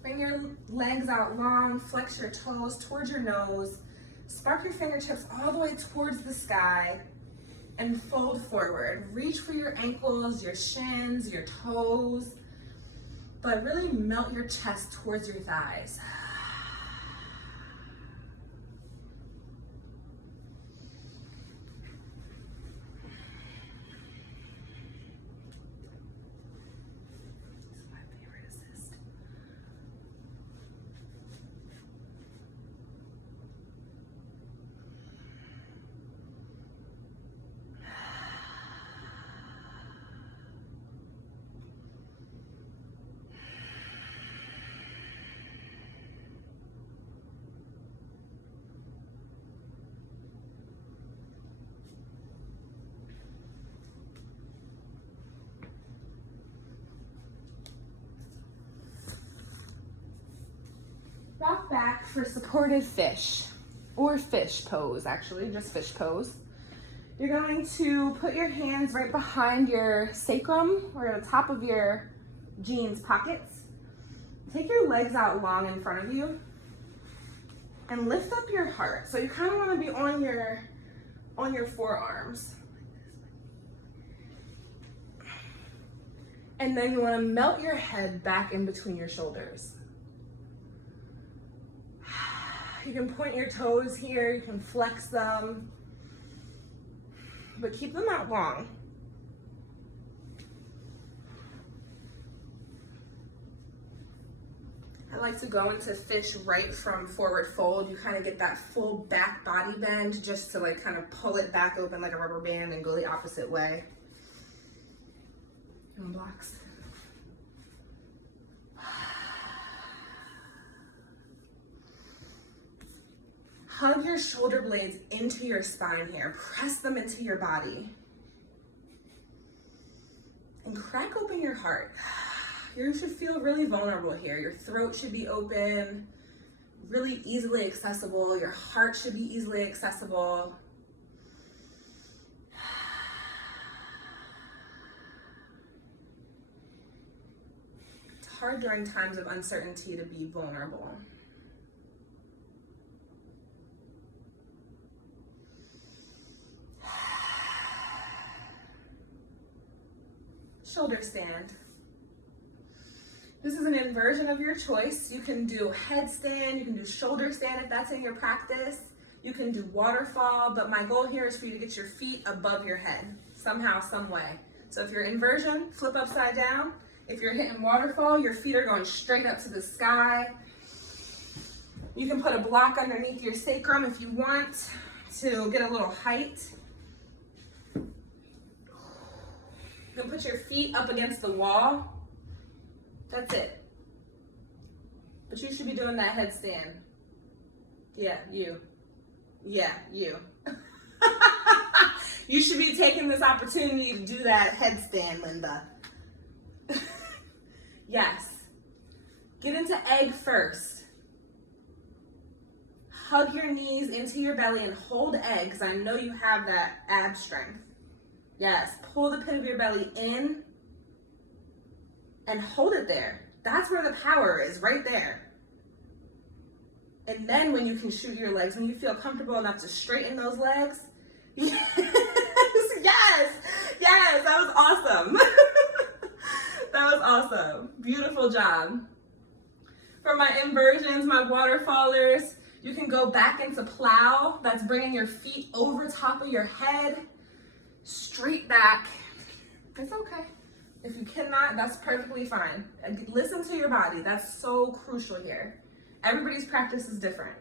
Bring your legs out long, flex your toes towards your nose, spark your fingertips all the way towards the sky, and fold forward. Reach for your ankles, your shins, your toes, but really melt your chest towards your thighs. This is my favorite assist. Rock back for supported fish, or fish pose actually, just fish pose. You're going to put your hands right behind your sacrum or the top of your jeans pockets. Take your legs out long in front of you. And lift up your heart. So you kind of want to be on your forearms. And then you want to melt your head back in between your shoulders. You can point your toes here, you can flex them, but keep them out long. I like to go into fish right from forward fold. You kind of get that full back body bend just to like kind of pull it back open like a rubber band and go the opposite way. And blocks. Hug your shoulder blades into your spine here. Press them into your body. And crack open your heart. You should feel really vulnerable here. Your throat should be open, really easily accessible. Your heart should be easily accessible. It's hard during times of uncertainty to be vulnerable. Shoulder stand. This is an inversion of your choice. You can do headstand, you can do shoulder stand if that's in your practice. You can do waterfall, but my goal here is for you to get your feet above your head, somehow, some way. So if you're inversion, flip upside down. If you're hitting waterfall, your feet are going straight up to the sky. You can put a block underneath your sacrum if you want to get a little height. You can put your feet up against the wall. That's it. But you should be doing that headstand. Yeah, you. Yeah, you. You should be taking this opportunity to do that headstand, Linda. Yes. Get into egg first. Hug your knees into your belly and hold egg, because I know you have that ab strength. Yes, pull the pit of your belly in and hold it there. That's where the power is, right there. And then when you can shoot your legs, when you feel comfortable enough to straighten those legs, yes, that was awesome. That was awesome. Beautiful job. For my inversions, my waterfallers, you can go back into plow. That's bringing your feet over top of your head. Straight back. It's okay. If you cannot, that's perfectly fine. Listen to your body. That's so crucial here. Everybody's practice is different.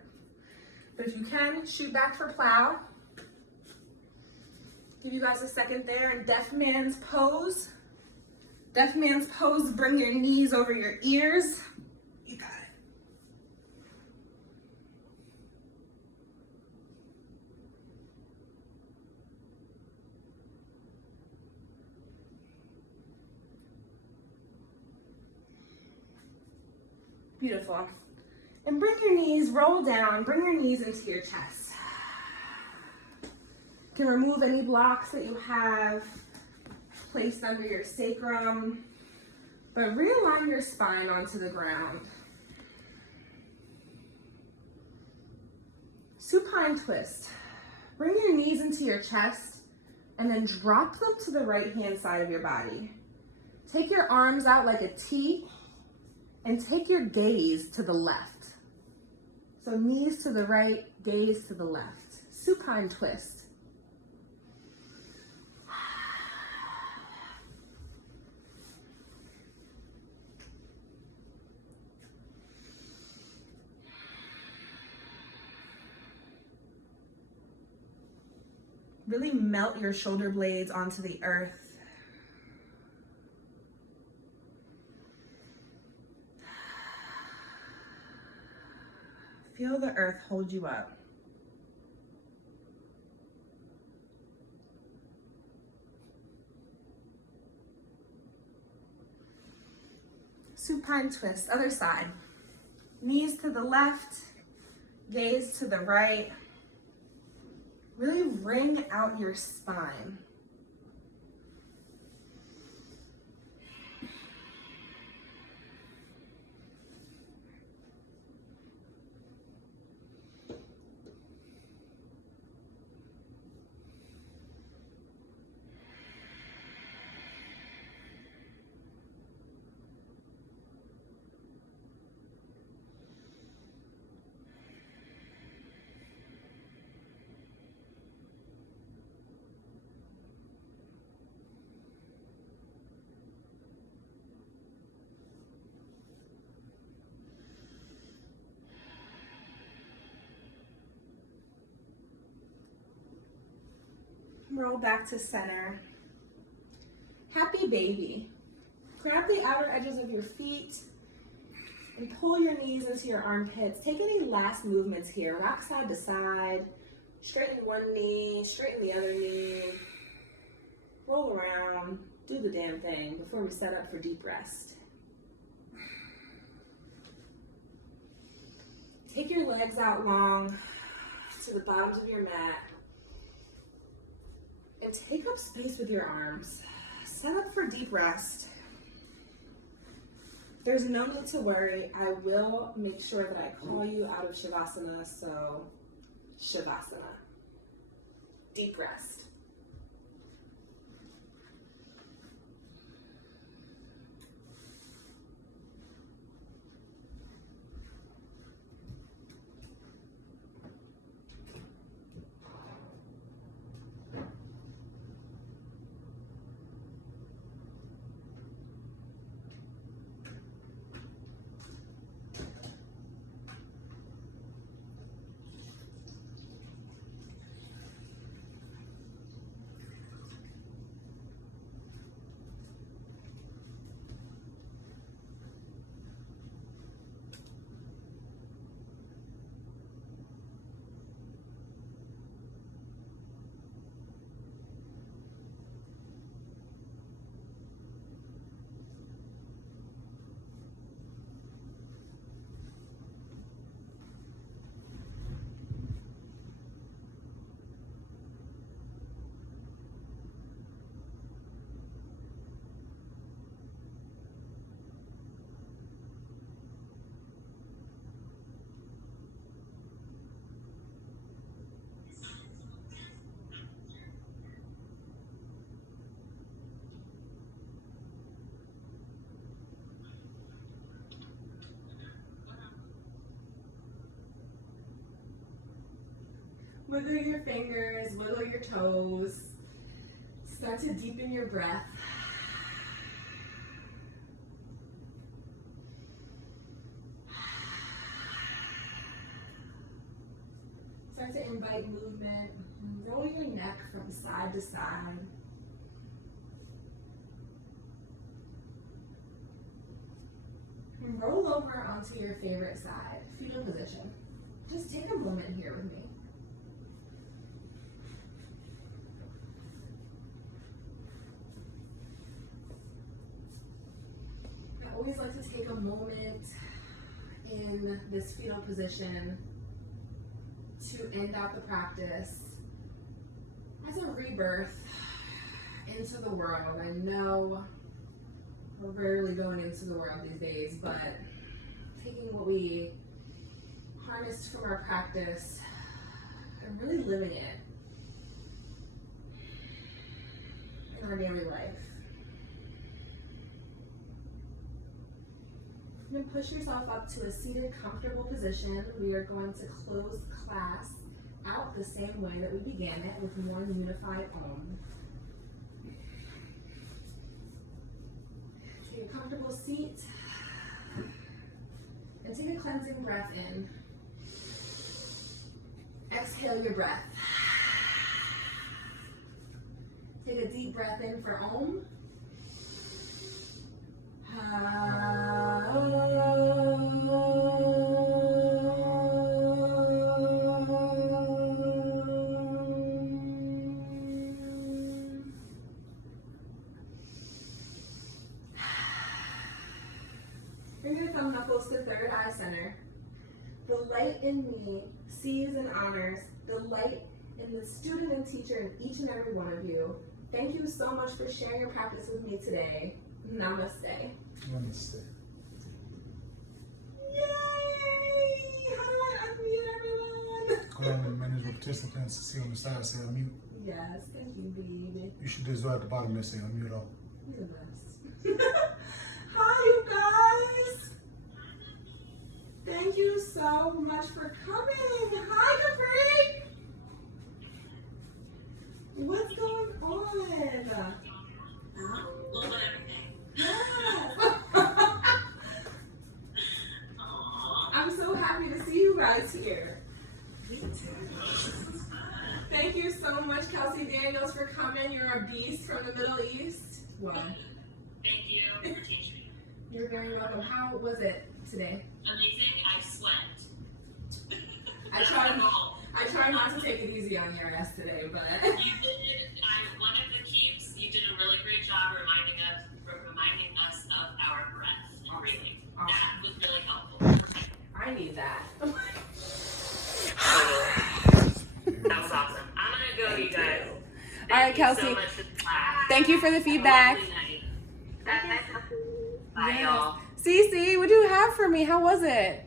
But if you can, shoot back for plow. Give you guys a second there. And Deaf Man's Pose. Deaf Man's Pose, bring your knees over your ears. You got it. Beautiful. And bring your knees, roll down, bring your knees into your chest. You can remove any blocks that you have placed under your sacrum, but realign your spine onto the ground. Supine twist. Bring your knees into your chest and then drop them to the right hand side of your body. Take your arms out like a T and take your gaze to the left. So knees to the right, gaze to the left. Supine twist. Really melt your shoulder blades onto the earth. Feel the earth hold you up. Supine twist, other side. Knees to the left, gaze to the right. Really wring out your spine. Roll back to center. Happy baby. Grab the outer edges of your feet and pull your knees into your armpits. Take any last movements here. Rock side to side. Straighten one knee, straighten the other knee. Roll around. Do the damn thing before we set up for deep rest. Take your legs out long to the bottoms of your mat. And take up space with your arms. Set up for deep rest. There's no need to worry. I will make sure that I call you out of Shavasana, so Shavasana. Deep rest. Wiggle your fingers, wiggle your toes. Start to deepen your breath. Start to invite movement. Roll your neck from side to side. And roll over onto your favorite side, fetal position. Just take a moment here with me. I always like to take a moment in this fetal position to end out the practice as a rebirth into the world. I know we're rarely going into the world these days, but taking what we harnessed from our practice and really living it in our daily life. Then push yourself up to a seated, comfortable position. We are going to close class out the same way that we began it, with one unified Om. Take a comfortable seat and take a cleansing breath in. Exhale your breath. Take a deep breath in for Om. Bring your thumb knuckles to third eye center. The light in me sees and honors the light in the student and teacher in each and every one of you. Thank you so much for sharing your practice with me today. Namaste. Namaste. Yay! How do I unmute everyone? Go ahead and manage with participants. See on the side, say unmute. Yes, thank you, baby. You should just do at the bottom and say unmute all. You're the best. Hi, you guys. Thank you so much for coming. Hi, Capri. What's going on? Yes. I'm so happy to see you guys here. Me too. Thank you so much, Kelsey Daniels, for You're very welcome. How was it today? Amazing. I slept. I tried not to take it easy on your ass today, but You did. One of the keeps. You did a really great job reminding us of our breath and breathing. That was really helpful. I need that. That was awesome. I'm gonna go, you guys. All right, Thank you Kelsey. so much for the class. Thank you for the feedback. Have a lovely night. Bye, y'all. Cece, what do you have for me? How was it?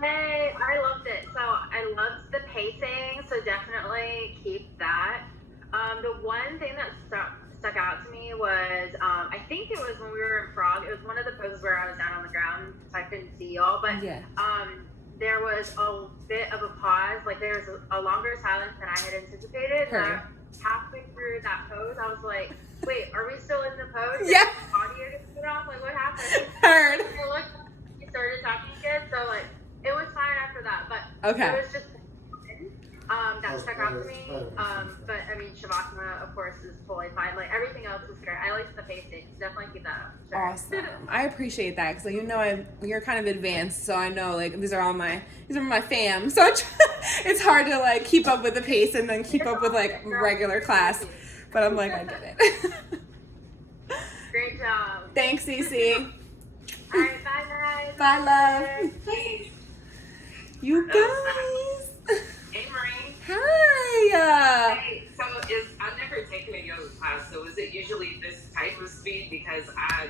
Hey, I loved it. So I loved the pacing, so definitely keep that. The one thing that stuck out to me was, I think it was when we were in Frog. It was one of the poses where I was down on the ground, so I couldn't see y'all. But Yeah. there was a bit of a pause. Like there was a longer silence than I had anticipated. Heard. Halfway through that pose, I was like, "Wait, are we still in the pose? Yeah. Did the audio get cut off? Like what happened?" Heard. I looked, he started talking again, so like it was fine after that, but Okay. it was just that stuck out to me. But I mean, Shavasana, of course, is totally fine. Like everything else was great. I liked the pacing. So definitely keep that up. Sure. Awesome. I appreciate that because you know you're kind of advanced, so I know like these are my fam. So it's hard to like keep up with the pace and then keep up with like regular class. But I'm like, I get it. Great job. Thanks, Cece. All right, bye guys. Bye, love. You guys. Hey, Marie. Hi. Hey, so I've never taken a yoga class, so is it usually this type of speed? Because I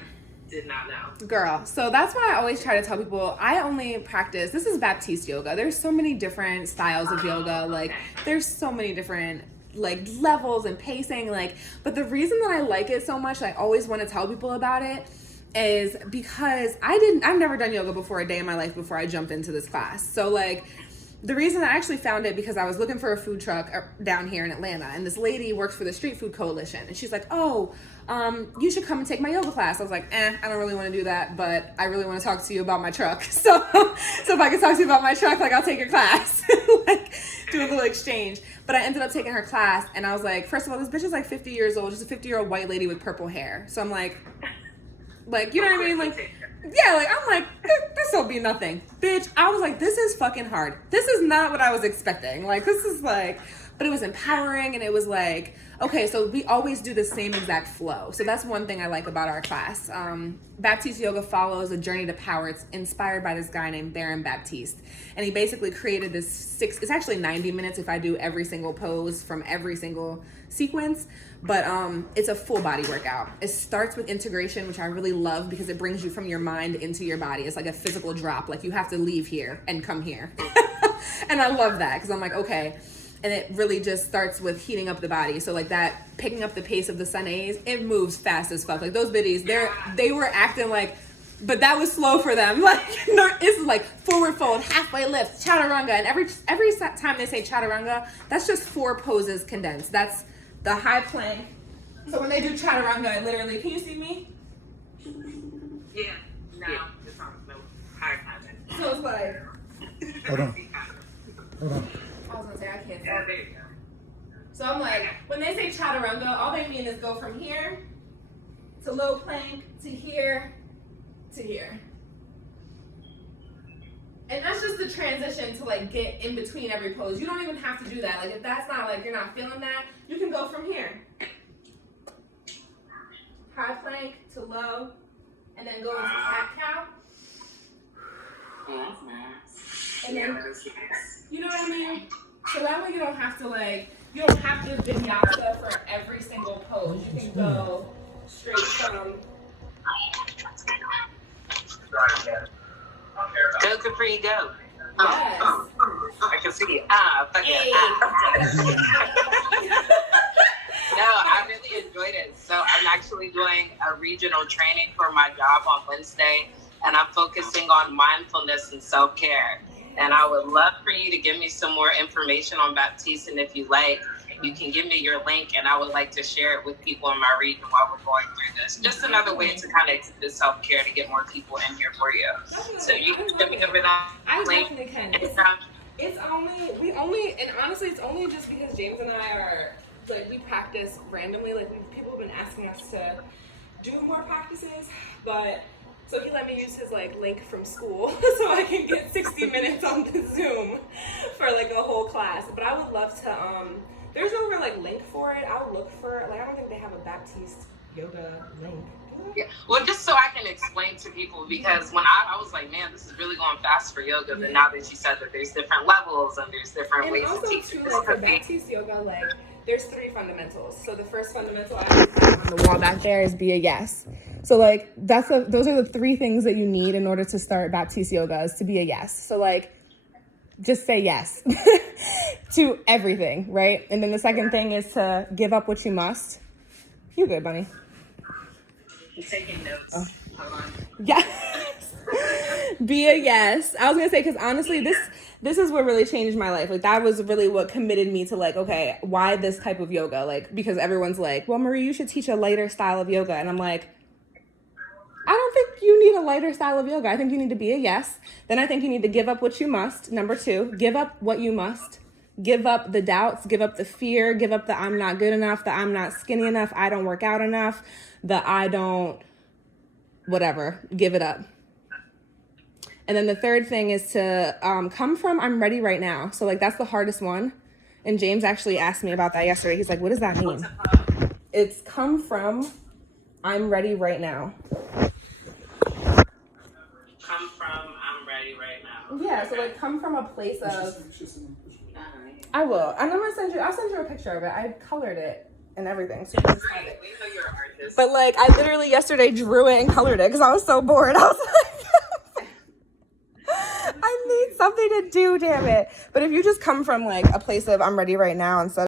did not know. Girl, so that's why I always try to tell people I only practice, this is Baptiste yoga. There's so many different styles of yoga. Like there's so many different like levels and pacing, like, but the reason that I like it so much, I always want to tell people about it, is because I've never done yoga before a day in my life before I jumped into this class. So like the reason I actually found it because I was looking for a food truck down here in Atlanta, and this lady works for the Street Food Coalition, and she's like, "Oh, you should come and take my yoga class." I was like, I don't really want to do that, but I really want to talk to you about my truck. So if I can talk to you about my truck, like I'll take your class, like do a little exchange. But I ended up taking her class, and I was like, first of all, this bitch is like 50 years old. She's a 50-year-old white lady with purple hair. So I'm like, you know what I mean? Like, yeah, like I'm like, this will be nothing. Bitch, I was like, this is fucking hard. This is not what I was expecting. Like, this is like, but it was empowering, and it was like, okay, so we always do the same exact flow. So that's one thing I like about our class. Baptiste Yoga follows a journey to power. It's inspired by this guy named Baron Baptiste. And he basically created this it's actually 90 minutes if I do every single pose from every single sequence. But it's a full body workout. It starts with integration, which I really love because it brings you from your mind into your body. It's like a physical drop. Like you have to leave here and come here. And I love that because I'm like, okay. And it really just starts with heating up the body. So like that, picking up the pace of the Sunnays, it moves fast as fuck. Like those biddies, they were acting like, but that was slow for them. Like it's like forward fold, halfway lift, chaturanga, and every time they say chaturanga, that's just 4 poses condensed. That's the high plank. So when they do chaturanga, it literally, can you see me? Yeah. No, it's on no higher content. So it's like, Hold on. I was gonna say I can't see. Yeah, there you go. So I'm like, when they say chaturanga, all they mean is go from here to low plank to here to here. And that's just the transition to like get in between every pose. You don't even have to do that. Like if that's not like you're not feeling that, you can go from here. High plank to low, and then go into cat cow. And then, you know what I mean? So that way you don't have to like, you don't have to vinyasa for every single pose. You can go straight from. Go Capri, go. Yes. I can see it. No, I really enjoyed it. So I'm actually doing a regional training for my job on Wednesday, and I'm focusing on mindfulness and self-care. And I would love for you to give me some more information on Baptiste, and if you like, you can give me your link, and I would like to share it with people in my region while we're going through this. Just another way to kind of do self-care to get more people in here for you. So you can give me over that link. I definitely can. And honestly, it's only just because James and I are, like, we practice randomly. Like, people have been asking us to do more practices, but So he let me use his like link from school so I can get 60 minutes on the Zoom for like a whole class. But I would love to, there's no real like link for it. I'll look for, like, I don't think they have a Baptiste yoga link. Yeah. Well, just so I can explain to people, because when I was like, man, this is really going fast for yoga. But now that you said that there's different levels and there's different ways also to teach too, it, like for Baptiste yoga, like there's 3 fundamentals. So the first fundamental I have on the wall back there is be a yes. So like those are the 3 things that you need in order to start Baptiste yoga, is to be a yes. So like just say yes to everything, right? And then the second thing is to give up what you must. You good, bunny? I'm taking notes. Hold on. Yes. Be a yes. I was gonna say, because honestly, this is what really changed my life. Like that was really what committed me to like, okay, why this type of yoga? Like, because everyone's like, well, Marie, you should teach a lighter style of yoga. And I'm like, I don't think you need a lighter style of yoga. I think you need to be a yes. Then I think you need to give up what you must. Number 2, give up what you must. Give up the doubts, give up the fear, give up the I'm not good enough, the I'm not skinny enough, I don't work out enough, the I don't whatever, give it up. And then the third thing is to come from I'm ready right now. So like that's the hardest one. And James actually asked me about that yesterday. He's like, what does that mean? It's come from I'm ready right now. Come from I'm ready right now. Yeah, so like come from a place of I will. And I'll send you a picture of it. I colored it and everything. So you can just have it. We know you're an artist. But like I literally yesterday drew it and colored it because I was so bored. I was like I need something to do, damn it. But if you just come from like a place of I'm ready right now instead